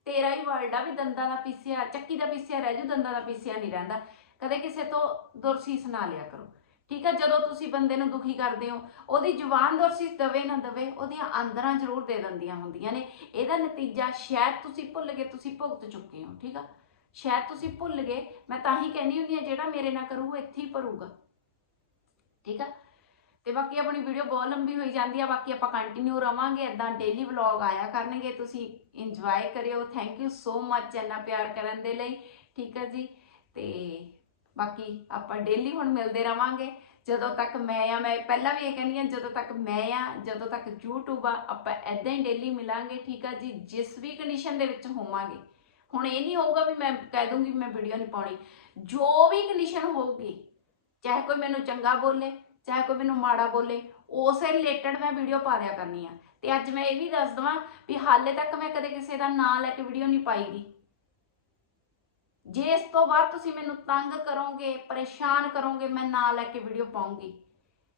ਤੇਰਾ ਹੀ ਵਰਡ ਆ ਵੀ ਦੰਦਾਂ ਦਾ ਪੀਸਿਆ, ਚੱਕੀ ਦਾ ਪੀਸਿਆ ਰਹਿ ਜੂ, ਦੰਦਾਂ ਦਾ ਪੀਸਿਆ ਨਹੀਂ ਰਹਿੰਦਾ। ਕਦੇ ਕਿਸੇ ਤੋਂ ਦੁਰਸੀਸ ਨਾ ਲਿਆ ਕਰੋ। ਠੀਕ ਹੈ ਜਦੋਂ ਤੁਸੀਂ ਬੰਦੇ ਨੂੰ ਦੁਖੀ ਕਰਦੇ ਹੋ, ਉਹਦੀ ਜ਼ੁਬਾਨ ਦੁਰਸੀਸ ਦਵੇ ਨਾ ਦਵੇ, ਉਹਦੀਆਂ ਆਂਦਰਾਂ ਜ਼ਰੂਰ ਦੇ ਦਿੰਦੀਆਂ ਹੁੰਦੀਆਂ ਨੇ। ਇਹਦਾ ਨਤੀਜਾ ਸ਼ਾਇਦ ਤੁਸੀਂ ਭੁੱਲ ਗਏ, ਤੁਸੀਂ ਭੁਗਤ ਚੁੱਕੇ ਹੋ, ਠੀਕ ਆ? ਸ਼ਾਇਦ ਤੁਸੀਂ ਭੁੱਲ ਗਏ, ਮੈਂ ਤਾਂ ਹੀ ਕਹਿੰਦੀ ਹੁੰਦੀ ਆ ਜਿਹੜਾ ਮੇਰੇ ਨਾਲ ਕਰੂ, ਉਹ ਇੱਥੇ ਹੀ ਭਰੂਗਾ। ਠੀਕ ਆ? ਤੇ ਬਾਕੀ ਆਪਣੀ ਵੀਡੀਓ ਬਹੁਤ ਲੰਬੀ ਹੋਈ ਜਾਂਦੀ ਆ, ਬਾਕੀ ਆਪਾਂ ਕੰਟੀਨਿਊ ਰਵਾਂਗੇ ਇਦਾਂ ਡੇਲੀ ਵਲੌਗ ਆਇਆ ਕਰਨਗੇ, ਤੁਸੀਂ ਇੰਜੋਏ ਕਰਿਓ। ਥੈਂਕ ਯੂ ਸੋ ਮੱਚ ਇੰਨਾ ਪਿਆਰ ਕਰਨ ਦੇ ਲਈ, ਠੀਕ ਆ ਜੀ? ਤੇ ਬਾਕੀ ਆਪਾਂ ਡੇਲੀ ਹੁਣ ਮਿਲਦੇ ਰਵਾਂਗੇ। ਜਦੋਂ ਤੱਕ ਮੈਂ ਆ, ਮੈਂ ਪਹਿਲਾਂ ਵੀ ਇਹ ਕਹਿੰਦੀ ਆ ਜਦੋਂ ਤੱਕ ਮੈਂ ਆ, ਜਦੋਂ ਤੱਕ YouTube ਆ, ਆਪਾਂ ਐਦਾਂ ਹੀ ਡੇਲੀ ਮਿਲਾਂਗੇ, ਠੀਕ ਆ ਜੀ? ਜਿਸ ਵੀ ਕੰਡੀਸ਼ਨ ਦੇ ਵਿੱਚ ਹੋਵਾਂਗੇ। ਹੁਣ ਇਹ ਨਹੀਂ ਹੋਊਗਾ ਵੀ ਮੈਂ ਕਹਿ ਦੂੰਗੀ ਮੈਂ ਵੀਡੀਓ ਨਹੀਂ ਪਾਉਣੀ। ਜੋ ਵੀ ਕੰਡੀਸ਼ਨ ਹੋਊਗੀ, ਚਾਹੇ ਕੋਈ ਮੈਨੂੰ ਚੰਗਾ ਬੋਲੇ, ਚਾਹੇ ਕੋਈ ਮੈਨੂੰ ਮਾੜਾ ਬੋਲੇ, ਉਸੇ ਰਿਲੇਟਡ ਮੈਂ ਵੀਡੀਓ ਪਾ ਦਿਆ ਕਰਨੀ ਆ। ਤੇ ਅੱਜ ਮੈਂ ਇਹ ਵੀ ਦੱਸ ਦਵਾਂ ਵੀ ਹਾਲੇ ਤੱਕ ਮੈਂ ਕਦੇ ਕਿਸੇ ਦਾ ਨਾਂ ਲੈ ਕੇ ਵੀਡੀਓ ਨਹੀਂ ਪਾਈਗੀ ਜੇ ਇਸ ਤੋਂ ਬਾਅਦ ਤੁਸੀਂ ਮੈਨੂੰ ਤੰਗ ਕਰੋਗੇ, ਪਰੇਸ਼ਾਨ ਕਰੋਗੇ, ਮੈਂ ਨਾਂ ਲੈ ਕੇ ਵੀਡੀਓ ਪਾਉਂਗੀ।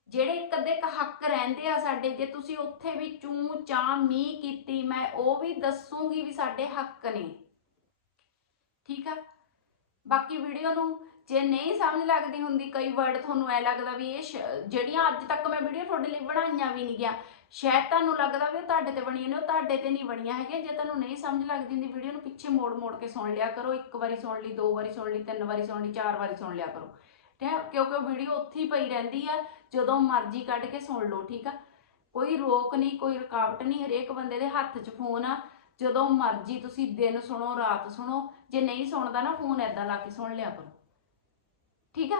ਜਿਹੜੇ ਕਦੇ ਅੱਧੇ ਹੱਕ ਰਹਿੰਦੇ ਆ ਸਾਡੇ, ਜੇ ਤੁਸੀਂ ਉੱਥੇ ਵੀ ਚੂੰ ਚਾਂ ਮੀ ਕੀਤੀ, ਮੈਂ ਉਹ ਵੀ ਦੱਸੂਗੀ ਵੀ ਸਾਡੇ ਹੱਕ ਨੇ। ਠੀਕ ਆ? ਬਾਕੀ ਵੀਡੀਓ ਨੂੰ ਜੇ ਨਹੀਂ ਸਮਝ ਲੱਗਦੀ ਹੁੰਦੀ, ਕਈ ਵਰਡ ਤੁਹਾਨੂੰ ਐ ਲੱਗਦਾ ਵੀ ਇਹ ਸ਼- ਜਿਹੜੀਆਂ ਅੱਜ ਤੱਕ ਮੈਂ ਵੀਡੀਓ ਤੁਹਾਡੇ ਲਈ ਬਣਾਈਆਂ ਵੀ ਨਹੀਂ ਗਿਆ। ਸ਼ਾਇਦ ਤੁਹਾਨੂੰ ਲੱਗਦਾ ਵੀ ਉਹ ਤੁਹਾਡੇ ਤੇ ਬਣੀਆਂ ਨੇ, ਉਹ ਤੁਹਾਡੇ ਤੇ ਨਹੀਂ ਬਣੀਆਂ ਹੈਗੀਆਂ। ਜੇ ਤੁਹਾਨੂੰ ਨਹੀਂ ਸਮਝ ਲੱਗਦੀ ਹੁੰਦੀ ਵੀਡੀਓ ਨੂੰ, ਪਿੱਛੇ ਮੋੜ ਮੋੜ ਕੇ ਸੁਣ ਲਿਆ ਕਰੋ। ਇੱਕ ਵਾਰੀ ਸੁਣ ਲਈ, ਦੋ ਵਾਰੀ ਸੁਣ ਲਈ, ਤਿੰਨ ਵਾਰੀ ਸੁਣ ਲਈ, ਚਾਰ ਵਾਰੀ ਸੁਣ ਲਿਆ ਕਰੋ। ਠੀਕ ਹੈ? ਕਿਉਂਕਿ ਉਹ ਵੀਡੀਓ ਉੱਥੇ ਹੀ ਪਈ ਰਹਿੰਦੀ ਆ, ਜਦੋਂ ਮਰਜ਼ੀ ਕੱਢ ਕੇ ਸੁਣ ਲਓ, ਠੀਕ ਆ? ਕੋਈ ਰੋਕ ਨਹੀਂ, ਕੋਈ ਰੁਕਾਵਟ ਨਹੀਂ, ਹਰੇਕ ਬੰਦੇ ਦੇ ਹੱਥ 'ਚ ਫੋਨ ਆ। ਜਦੋਂ ਮਰਜ਼ੀ ਤੁਸੀਂ ਦਿਨ ਸੁਣੋ, ਰਾਤ ਸੁਣੋ। ਜੇ ਨਹੀਂ ਸੁਣਦਾ ਨਾ ਫੋਨ ਐਦਾਂ ਲਾ ਕੇ ਸੁਣ ਲਿਆ ਕਰੋ। ਠੀਕ ਆ?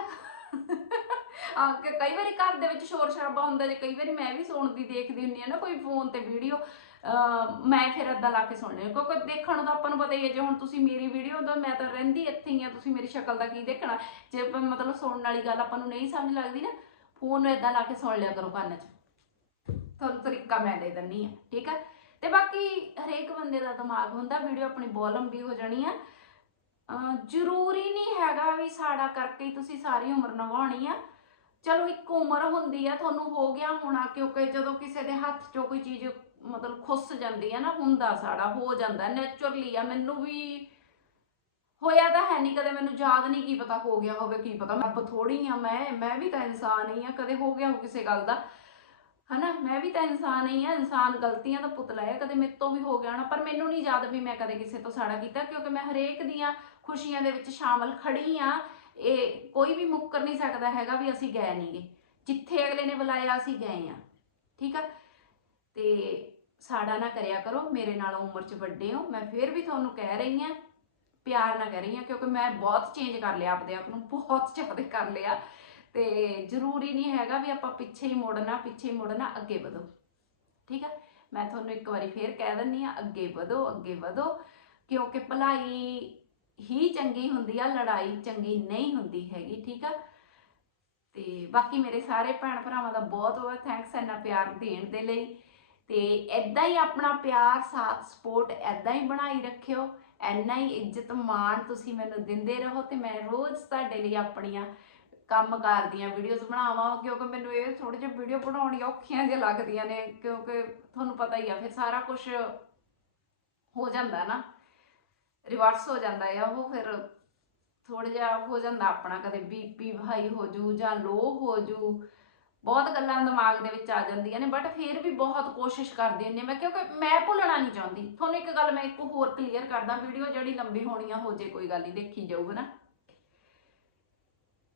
ਆ ਕਿ ਕਈ ਵਾਰੀ ਘਰ ਦੇ ਵਿੱਚ ਸ਼ੋਰ ਸ਼ਰਾਬਾ ਹੁੰਦਾ, ਜੇ ਕਈ ਵਾਰੀ ਮੈਂ ਵੀ ਸੁਣਦੀ ਦੇਖਦੀ ਹੁੰਨੀ ਆ ਨਾ, ਕੋਈ ਫੋਨ ਤੇ ਵੀਡੀਓ ਮੈਂ ਫਿਰ ਏਦਾਂ ਲਾ ਕੇ ਸੁਣ ਲਿਆ ਕਿਉਂਕਿ ਦੇਖਣ ਨੂੰ ਤਾਂ ਆਪਾਂ ਨੂੰ ਪਤਾ ਹੀ ਹੈ, ਜੇ ਹੁਣ ਤੁਸੀਂ ਮੇਰੀ ਵੀਡੀਓ ਦਾ ਮੈਂ ਤਾਂ ਰਹਿੰਦੀ ਇੱਥੇ ਹੀ ਆ ਤੁਸੀਂ ਮੇਰੀ ਸ਼ਕਲ ਦਾ ਕੀ ਦੇਖਣਾ? ਜੇ ਮਤਲਬ ਸੁਣਨ ਵਾਲੀ ਗੱਲ ਆਪਾਂ ਨੂੰ ਨਹੀਂ ਸਮਝ ਲੱਗਦੀ ਨਾ ਫੋਨ ਨੂੰ ਏਦਾਂ ਲਾ ਕੇ ਸੁਣ ਲਿਆ ਕਰੋ ਕੰਨ 'ਚ। ਤੁਹਾਨੂੰ ਤਰੀਕਾ ਮੈਂ ਦੇ ਦਿੰਨੀ ਆ ਠੀਕ ਆ? ਤੇ ਬਾਕੀ ਹਰੇਕ ਬੰਦੇ ਦਾ ਦਿਮਾਗ ਹੁੰਦਾ ਵੀਡੀਓ ਆਪਣੀ ਬਹੁਤ ਲੰਬੀ ਹੋ ਜਾਣੀ ਆ। ਜ਼ਰੂਰੀ ਨਹੀਂ ਹੈਗਾ ਵੀ ਸਾੜਾ ਕਰਕੇ ਹੀ ਤੁਸੀਂ ਸਾਰੀ ਉਮਰ ਨਿਭਾਉਣੀ ਆ। ਚਲੋ ਇੱਕ ਉਮਰ ਹੁੰਦੀ ਆ, ਤੁਹਾਨੂੰ ਹੋ ਗਿਆ ਹੋਣਾ ਕਿਉਂਕਿ ਜਦੋਂ ਕਿਸੇ ਦੇ ਹੱਥ 'ਚੋਂ ਕੋਈ ਚੀਜ਼ ਮਤਲਬ ਖੁੱਸ ਜਾਂਦੀ ਆ ਨਾ, ਹੁੰਦਾ ਸਾੜਾ ਹੋ ਜਾਂਦਾ ਨੇਚਰਲੀ ਆ, ਮੈਨੂੰ ਵੀ ਹੋਇਆ ਤਾਂ ਹੈ ਨਹੀਂ ਕਦੇ ਮੈਨੂੰ ਯਾਦ ਨਹੀਂ ਕੀ ਪਤਾ ਹੋ ਗਿਆ ਹੋਵੇ, ਕੀ ਪਤਾ। ਮੈਂ ਬਥੋੜੀ ਆ, ਮੈਂ ਮੈਂ ਵੀ ਤਾਂ ਇਨਸਾਨ ਹੀ ਆ, ਕਦੇ ਹੋ ਗਿਆ ਹੋ ਕਿਸੇ ਗੱਲ ਦਾ। ਹਨਾ, ਮੈਂ ਵੀ ਤਾਂ ਇਨਸਾਨ ਹੀ ਆ, ਇਨਸਾਨ ਗਲਤੀਆਂ ਦਾ ਪੁਤਲਾ ਹੈ ਕਦੇ ਮੇਰੇ ਤੋਂ ਵੀ ਹੋ ਗਿਆ ਨਾ ਪਰ ਮੈਨੂੰ ਨਹੀਂ ਯਾਦ ਵੀ ਮੈਂ ਕਦੇ ਕਿਸੇ ਤੋਂ ਸਾੜਾ ਕੀਤਾ, ਕਿਉਂਕਿ ਮੈਂ ਹਰੇਕ ਦੀਆਂ ਖੁਸ਼ੀਆਂ ਦੇ ਵਿੱਚ ਸ਼ਾਮਲ ਖੜੀ ਆ, ਇਹ ਕੋਈ ਵੀ ਮੁੱਕਰ ਨਹੀਂ ਸਕਦਾ ਹੈਗਾ ਵੀ ਅਸੀਂ ਗਏ ਨਹੀਂਗੇ। ਜਿੱਥੇ ਅਗਲੇ ਨੇ ਬੁਲਾਇਆ, ਅਸੀਂ ਗਏ ਆ। ਠੀਕ ਆ? ਤੇ ਸਾੜਾ ਨਾ ਕਰਿਆ ਕਰੋ, ਮੇਰੇ ਨਾਲ ਉਮਰ 'ਚ ਵੱਡੇ ਹੋ। ਮੈਂ ਫੇਰ ਵੀ ਤੁਹਾਨੂੰ ਕਹਿ ਰਹੀ ਆ, ਪਿਆਰ ਨਾਲ ਕਹਿ ਰਹੀ ਆ, ਕਿਉਂਕਿ ਮੈਂ ਬਹੁਤ ਚੇਂਜ ਕਰ ਲਿਆ ਆਪਦੇ ਆਪ ਨੂੰ, ਬਹੁਤ ਜ਼ਿਆਦਾ ਕਰ ਲਿਆ। ਤੇ ਜ਼ਰੂਰੀ ਨਹੀਂ ਹੈਗਾ ਵੀ ਆਪਾਂ ਪਿੱਛੇ ਹੀ ਮੁੜਨਾ, ਪਿੱਛੇ ਹੀ ਮੁੜਨਾ, ਅੱਗੇ ਵਧੋ। ਠੀਕ ਆ? ਮੈਂ ਤੁਹਾਨੂੰ ਇੱਕ ਵਾਰੀ ਫੇਰ ਕਹਿ ਦਿੰਨੀ ਆ, ਅੱਗੇ ਵਧੋ ਅੱਗੇ ਵਧੋ। ਕਿਉਂਕਿ ਭਲਾਈ ਹੀ ਚੰਗੀ ਹੁੰਦੀ ਆ, ਲੜਾਈ ਚੰਗੀ ਨਹੀਂ ਹੁੰਦੀ ਹੈਗੀ, ਠੀਕ ਆ? ਤੇ ਬਾਕੀ ਮੇਰੇ ਸਾਰੇ ਭੈਣ ਭਰਾਵਾਂ ਦਾ ਬਹੁਤ ਬਹੁਤ ਥੈਂਕਸ ਇੰਨਾ ਪਿਆਰ ਦੇਣ ਦੇ ਲਈ। ਤੇ ਐਦਾਂ ਹੀ ਆਪਣਾ ਪਿਆਰ, ਸਾਥ ਸਪੋਰਟ ਐਦਾਂ ਹੀ ਬਣਾਈ ਰੱਖਿਓ। ਐਨਾ ਹੀ ਇੱਜ਼ਤ, ਮਾਣ ਤੁਸੀਂ ਮੈਨੂੰ ਦਿੰਦੇ ਰਹੋ ਤੇ ਮੈਂ ਰੋਜ਼ ਤੁਹਾਡੇ ਲਈ ਆਪਣੀਆਂ ਕੰਮ ਕਰਦੀਆਂ ਵੀਡੀਓਜ਼ ਬਣਾਵਾਂ, ਕਿਉਂਕਿ ਮੈਨੂੰ ਇਹ ਥੋੜੇ ਜਿਹੇ ਵੀਡੀਓ ਬਣਾਉਣੀਆਂ ਔਖੀਆਂ ਜਿਹਾ ਲੱਗਦੀਆਂ ਨੇ, ਕਿਉਂਕਿ ਤੁਹਾਨੂੰ ਪਤਾ ਹੀ ਆ, ਫਿਰ ਸਾਰਾ ਕੁਝ ਹੋ ਜਾਂਦਾ ਨਾ। ਰਿਵਰਸ ਹੋ ਜਾਂਦਾ ਆ, ਉਹ ਫਿਰ ਥੋੜਾ ਜਿਹਾ ਹੋ ਜਾਂਦਾ ਆਪਣਾ, ਕਦੇ ਬੀਪੀ ਹਾਈ ਹੋ ਜੂ ਜਾਂ ਲੋ ਹੋ ਜੂ ਬਹੁਤ ਗੱਲਾਂ ਦਿਮਾਗ ਦੇ ਵਿੱਚ ਆ ਜਾਂਦੀਆਂ ਨੇ ਬਟ ਫਿਰ ਵੀ ਬਹੁਤ ਕੋਸ਼ਿਸ਼ ਕਰਦੀ ਹੁੰਦੀ ਹਾਂ ਮੈਂ, ਕਿਉਂਕਿ ਮੈਂ ਭੁੱਲਣਾ ਨਹੀਂ ਚਾਹੁੰਦੀ। ਤੁਹਾਨੂੰ ਇੱਕ ਗੱਲ ਮੈਂ ਇੱਕ ਹੋਰ ਕਲੀਅਰ ਕਰਦਾ ਵੀਡੀਓ ਜਿਹੜੀ ਲੰਬੀ ਹੋਣੀ ਆ, ਹੋ ਜੇ ਕੋਈ ਗੱਲ ਨਹੀਂ, ਦੇਖੀ ਜਾਊ, ਹਨਾ।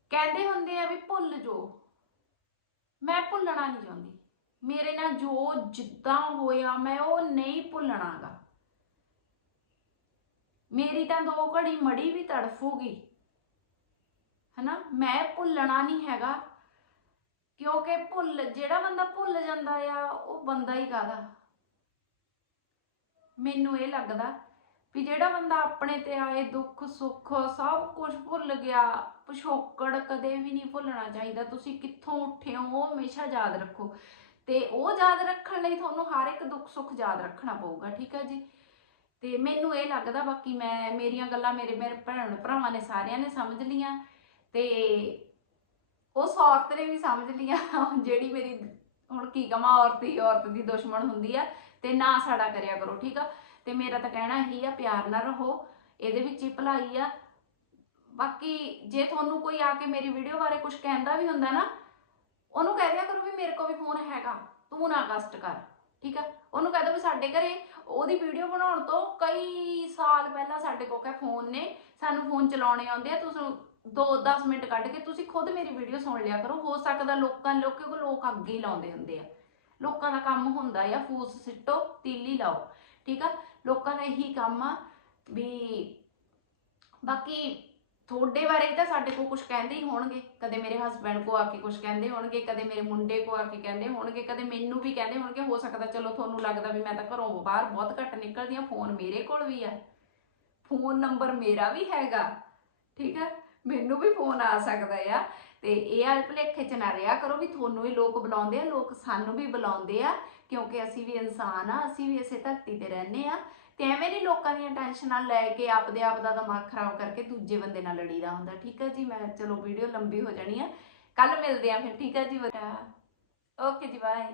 ਕਹਿੰਦੇ ਹੁੰਦੇ ਆ ਵੀ ਭੁੱਲ ਜੋ ਮੈਂ ਭੁੱਲਣਾ ਨਹੀਂ ਚਾਹੁੰਦੀ। ਮੇਰੇ ਨਾਲ ਜੋ ਜਿੱਦਾਂ ਹੋਇਆ, ਮੈਂ ਉਹ ਨਹੀਂ ਭੁੱਲਣਾਗਾ। ਮੇਰੀ ਤਾਂ ਦੋ ਘੜੀ ਮੜੀ ਵੀ ਤੜਫੂਗੀ। ਹਨਾ? ਮੈਂ ਭੁੱਲਣਾ ਨਹੀਂ ਹੈਗਾ। ਕਿਉਂਕਿ ਭੁੱਲ, ਜਿਹੜਾ ਬੰਦਾ ਭੁੱਲ ਜਾਂਦਾ ਆ, ਉਹ ਬੰਦਾ ਹੀ ਕਾਦਾ ਮੈਨੂੰ ਇਹ ਲੱਗਦਾ ਵੀ ਜਿਹੜਾ ਬੰਦਾ ਆਪਣੇ ਤੇ ਆਏ ਦੁੱਖ, ਸੁੱਖ, ਸਭ ਕੁਝ ਭੁੱਲ ਗਿਆ, ਪਿਛੋਕੜ ਕਦੇ ਵੀ ਨਹੀਂ ਭੁੱਲਣਾ ਚਾਹੀਦਾ। ਤੁਸੀਂ ਕਿੱਥੋਂ ਉੱਠੇ ਹੋ, ਉਹ ਹਮੇਸ਼ਾ ਯਾਦ ਰੱਖੋ। ਤੇ ਉਹ ਯਾਦ ਰੱਖਣ ਲਈ ਤੁਹਾਨੂੰ ਹਰ ਇੱਕ ਦੁੱਖ ਸੁੱਖ ਯਾਦ ਰੱਖਣਾ ਪਊਗਾ, ਠੀਕ ਹੈ ਜੀ? ਤੇ ਮੈਨੂੰ ਇਹ ਲੱਗਦਾ ਬਾਕੀ ਮੈਂ ਮੇਰੀਆਂ ਗੱਲਾਂ ਮੇਰੇ ਮੇਰੇ ਭੈਣ ਭਰਾਵਾਂ ਨੇ ਸਾਰਿਆਂ ਨੇ ਸਮਝ ਲੀਆਂ ਤੇ ਉਸ ਔਰਤ ਨੇ ਵੀ ਸਮਝ ਲੀਆਂ ਜਿਹੜੀ ਮੇਰੀ ਹੁਣ ਕੀ ਕਮਾ ਔਰਤ ਹੀ ਔਰਤ ਦੀ ਦੁਸ਼ਮਣ ਹੁੰਦੀ ਆ ਤੇ ਨਾ ਸਾੜਾ ਕਰਿਆ ਕਰੋ, ਠੀਕ ਆ? ਤੇ ਮੇਰਾ ਤਾਂ ਕਹਿਣਾ ਇਹੀ ਆ, ਪਿਆਰ ਨਾਲ ਰਹੋ, ਇਹਦੇ ਵਿੱਚ ਹੀ ਭਲਾਈ ਆ। ਬਾਕੀ ਜੇ ਤੁਹਾਨੂੰ ਕੋਈ ਆ ਕੇ ਮੇਰੀ ਵੀਡੀਓ ਬਾਰੇ ਕੁਝ ਕਹਿੰਦਾ ਵੀ ਹੁੰਦਾ ਨਾ, ਉਹਨੂੰ ਕਹਿ ਦਿਆ ਕਰੋ ਵੀ ਮੇਰੇ ਕੋਲ ਵੀ ਫੋਨ ਹੈਗਾ, ਤੂੰ ਨਾ ਕਸ਼ਟ ਕਰ, ਠੀਕ ਆ? ਉਹਨੂੰ ਕਹਿ ਦੋ ਵੀ ਸਾਡੇ ਘਰੇ ਉਹਦੀ ਵੀਡੀਓ ਬਣਾਉਣ ਤੋਂ ਕਈ ਸਾਲ ਪਹਿਲਾਂ ਸਾਡੇ ਕੋਲ ਕਾ ਫੋਨ ਨੇ, ਸਾਨੂੰ ਫੋਨ ਚਲਾਉਣੇ ਆਉਂਦੇ ਆ, ਤੁਸੀਂ 2-10 ਮਿੰਟ ਕੱਢ ਕੇ ਤੁਸੀਂ ਖੁਦ ਮੇਰੀ ਵੀਡੀਓ ਸੁਣ ਲਿਆ ਕਰੋ। ਹੋ ਸਕਦਾ ਲੋਕਾਂ ਲੋਕੇ ਕੋ ਲੋਕ ਅੱਗੇ ਹੀ ਲਾਉਂਦੇ ਹੁੰਦੇ ਆ। ਲੋਕਾਂ ਦਾ ਕੰਮ ਹੁੰਦਾ ਆ, ਫੂਸ ਸਿੱਟੋ, ਤੀਲੀ ਲਾਓ, ਠੀਕ ਆ? ਲੋਕਾਂ ਦਾ ਇਹੀ ਕੰਮ ਆ ਵੀ ਬਾਕੀ ਤੁਹਾਡੇ ਬਾਰੇ ਤਾਂ ਸਾਡੇ ਕੋਲ ਕੁਝ ਕਹਿੰਦੇ ਹੀ ਹੋਣਗੇ। ਕਦੇ ਮੇਰੇ ਹਸਬੰਡ ਕੋ ਆ ਕੇ ਕੁਝ ਕਹਿੰਦੇ ਹੋਣਗੇ, ਕਦੇ ਮੇਰੇ ਮੁੰਡੇ ਕੋ ਆ ਕੇ ਕਹਿੰਦੇ ਹੋਣਗੇ, ਕਦੇ ਮੈਨੂੰ ਵੀ ਕਹਿੰਦੇ ਹੋਣਗੇ। ਹੋ ਸਕਦਾ ਚਲੋ ਤੁਹਾਨੂੰ ਲੱਗਦਾ ਵੀ ਮੈਂ ਤਾਂ ਘਰੋਂ ਬਾਹਰ ਬਹੁਤ ਘੱਟ ਨਿਕਲਦੀ ਆ ਫੋਨ ਮੇਰੇ ਕੋਲ ਵੀ ਆ। ਫੋਨ ਨੰਬਰ ਮੇਰਾ ਵੀ ਹੈਗਾ, ਠੀਕ ਆ? ਮੈਨੂੰ ਵੀ ਫੋਨ ਆ ਸਕਦਾ ਆ। ਤੇ ਇਹ ਆ ਭੁਲੇਖੇ ਚ ਨਾ ਰਿਹਾ ਕਰੋ ਵੀ ਤੁਹਾਨੂੰ ਵੀ ਲੋਕ ਬੁਲਾਉਂਦੇ ਆ, ਲੋਕ ਸਾਨੂੰ ਵੀ ਬੁਲਾਉਂਦੇ ਆ, ਕਿਉਂਕਿ ਅਸੀਂ ਵੀ ਇਨਸਾਨ ਆ, ਅਸੀਂ ਵੀ ਇਸੇ ਧਰਤੀ ਤੇ ਰਹਿੰਦੇ ਆ। ਤੇ ਐਵੇਂ ਨਹੀਂ ਲੋਕਾਂ ਦੀਆਂ ਟੈਨਸ਼ਨਾਂ ਲੈ ਕੇ ਆਪਦੇ ਆਪ ਦਾ ਦਿਮਾਗ ਖਰਾਬ ਕਰਕੇ ਦੂਜੇ ਬੰਦੇ ਨਾਲ ਲੜੀਦਾ ਹੁੰਦਾ, ਠੀਕ ਹੈ ਜੀ? ਮੈਂ ਚਲੋ ਵੀਡੀਓ ਲੰਬੀ ਹੋ ਜਾਣੀ ਆ। ਕੱਲ ਮਿਲਦੇ ਆ ਫਿਰ, ਠੀਕ ਹੈ ਜੀ? ਓਕੇ ਜੀ ਬਾਏ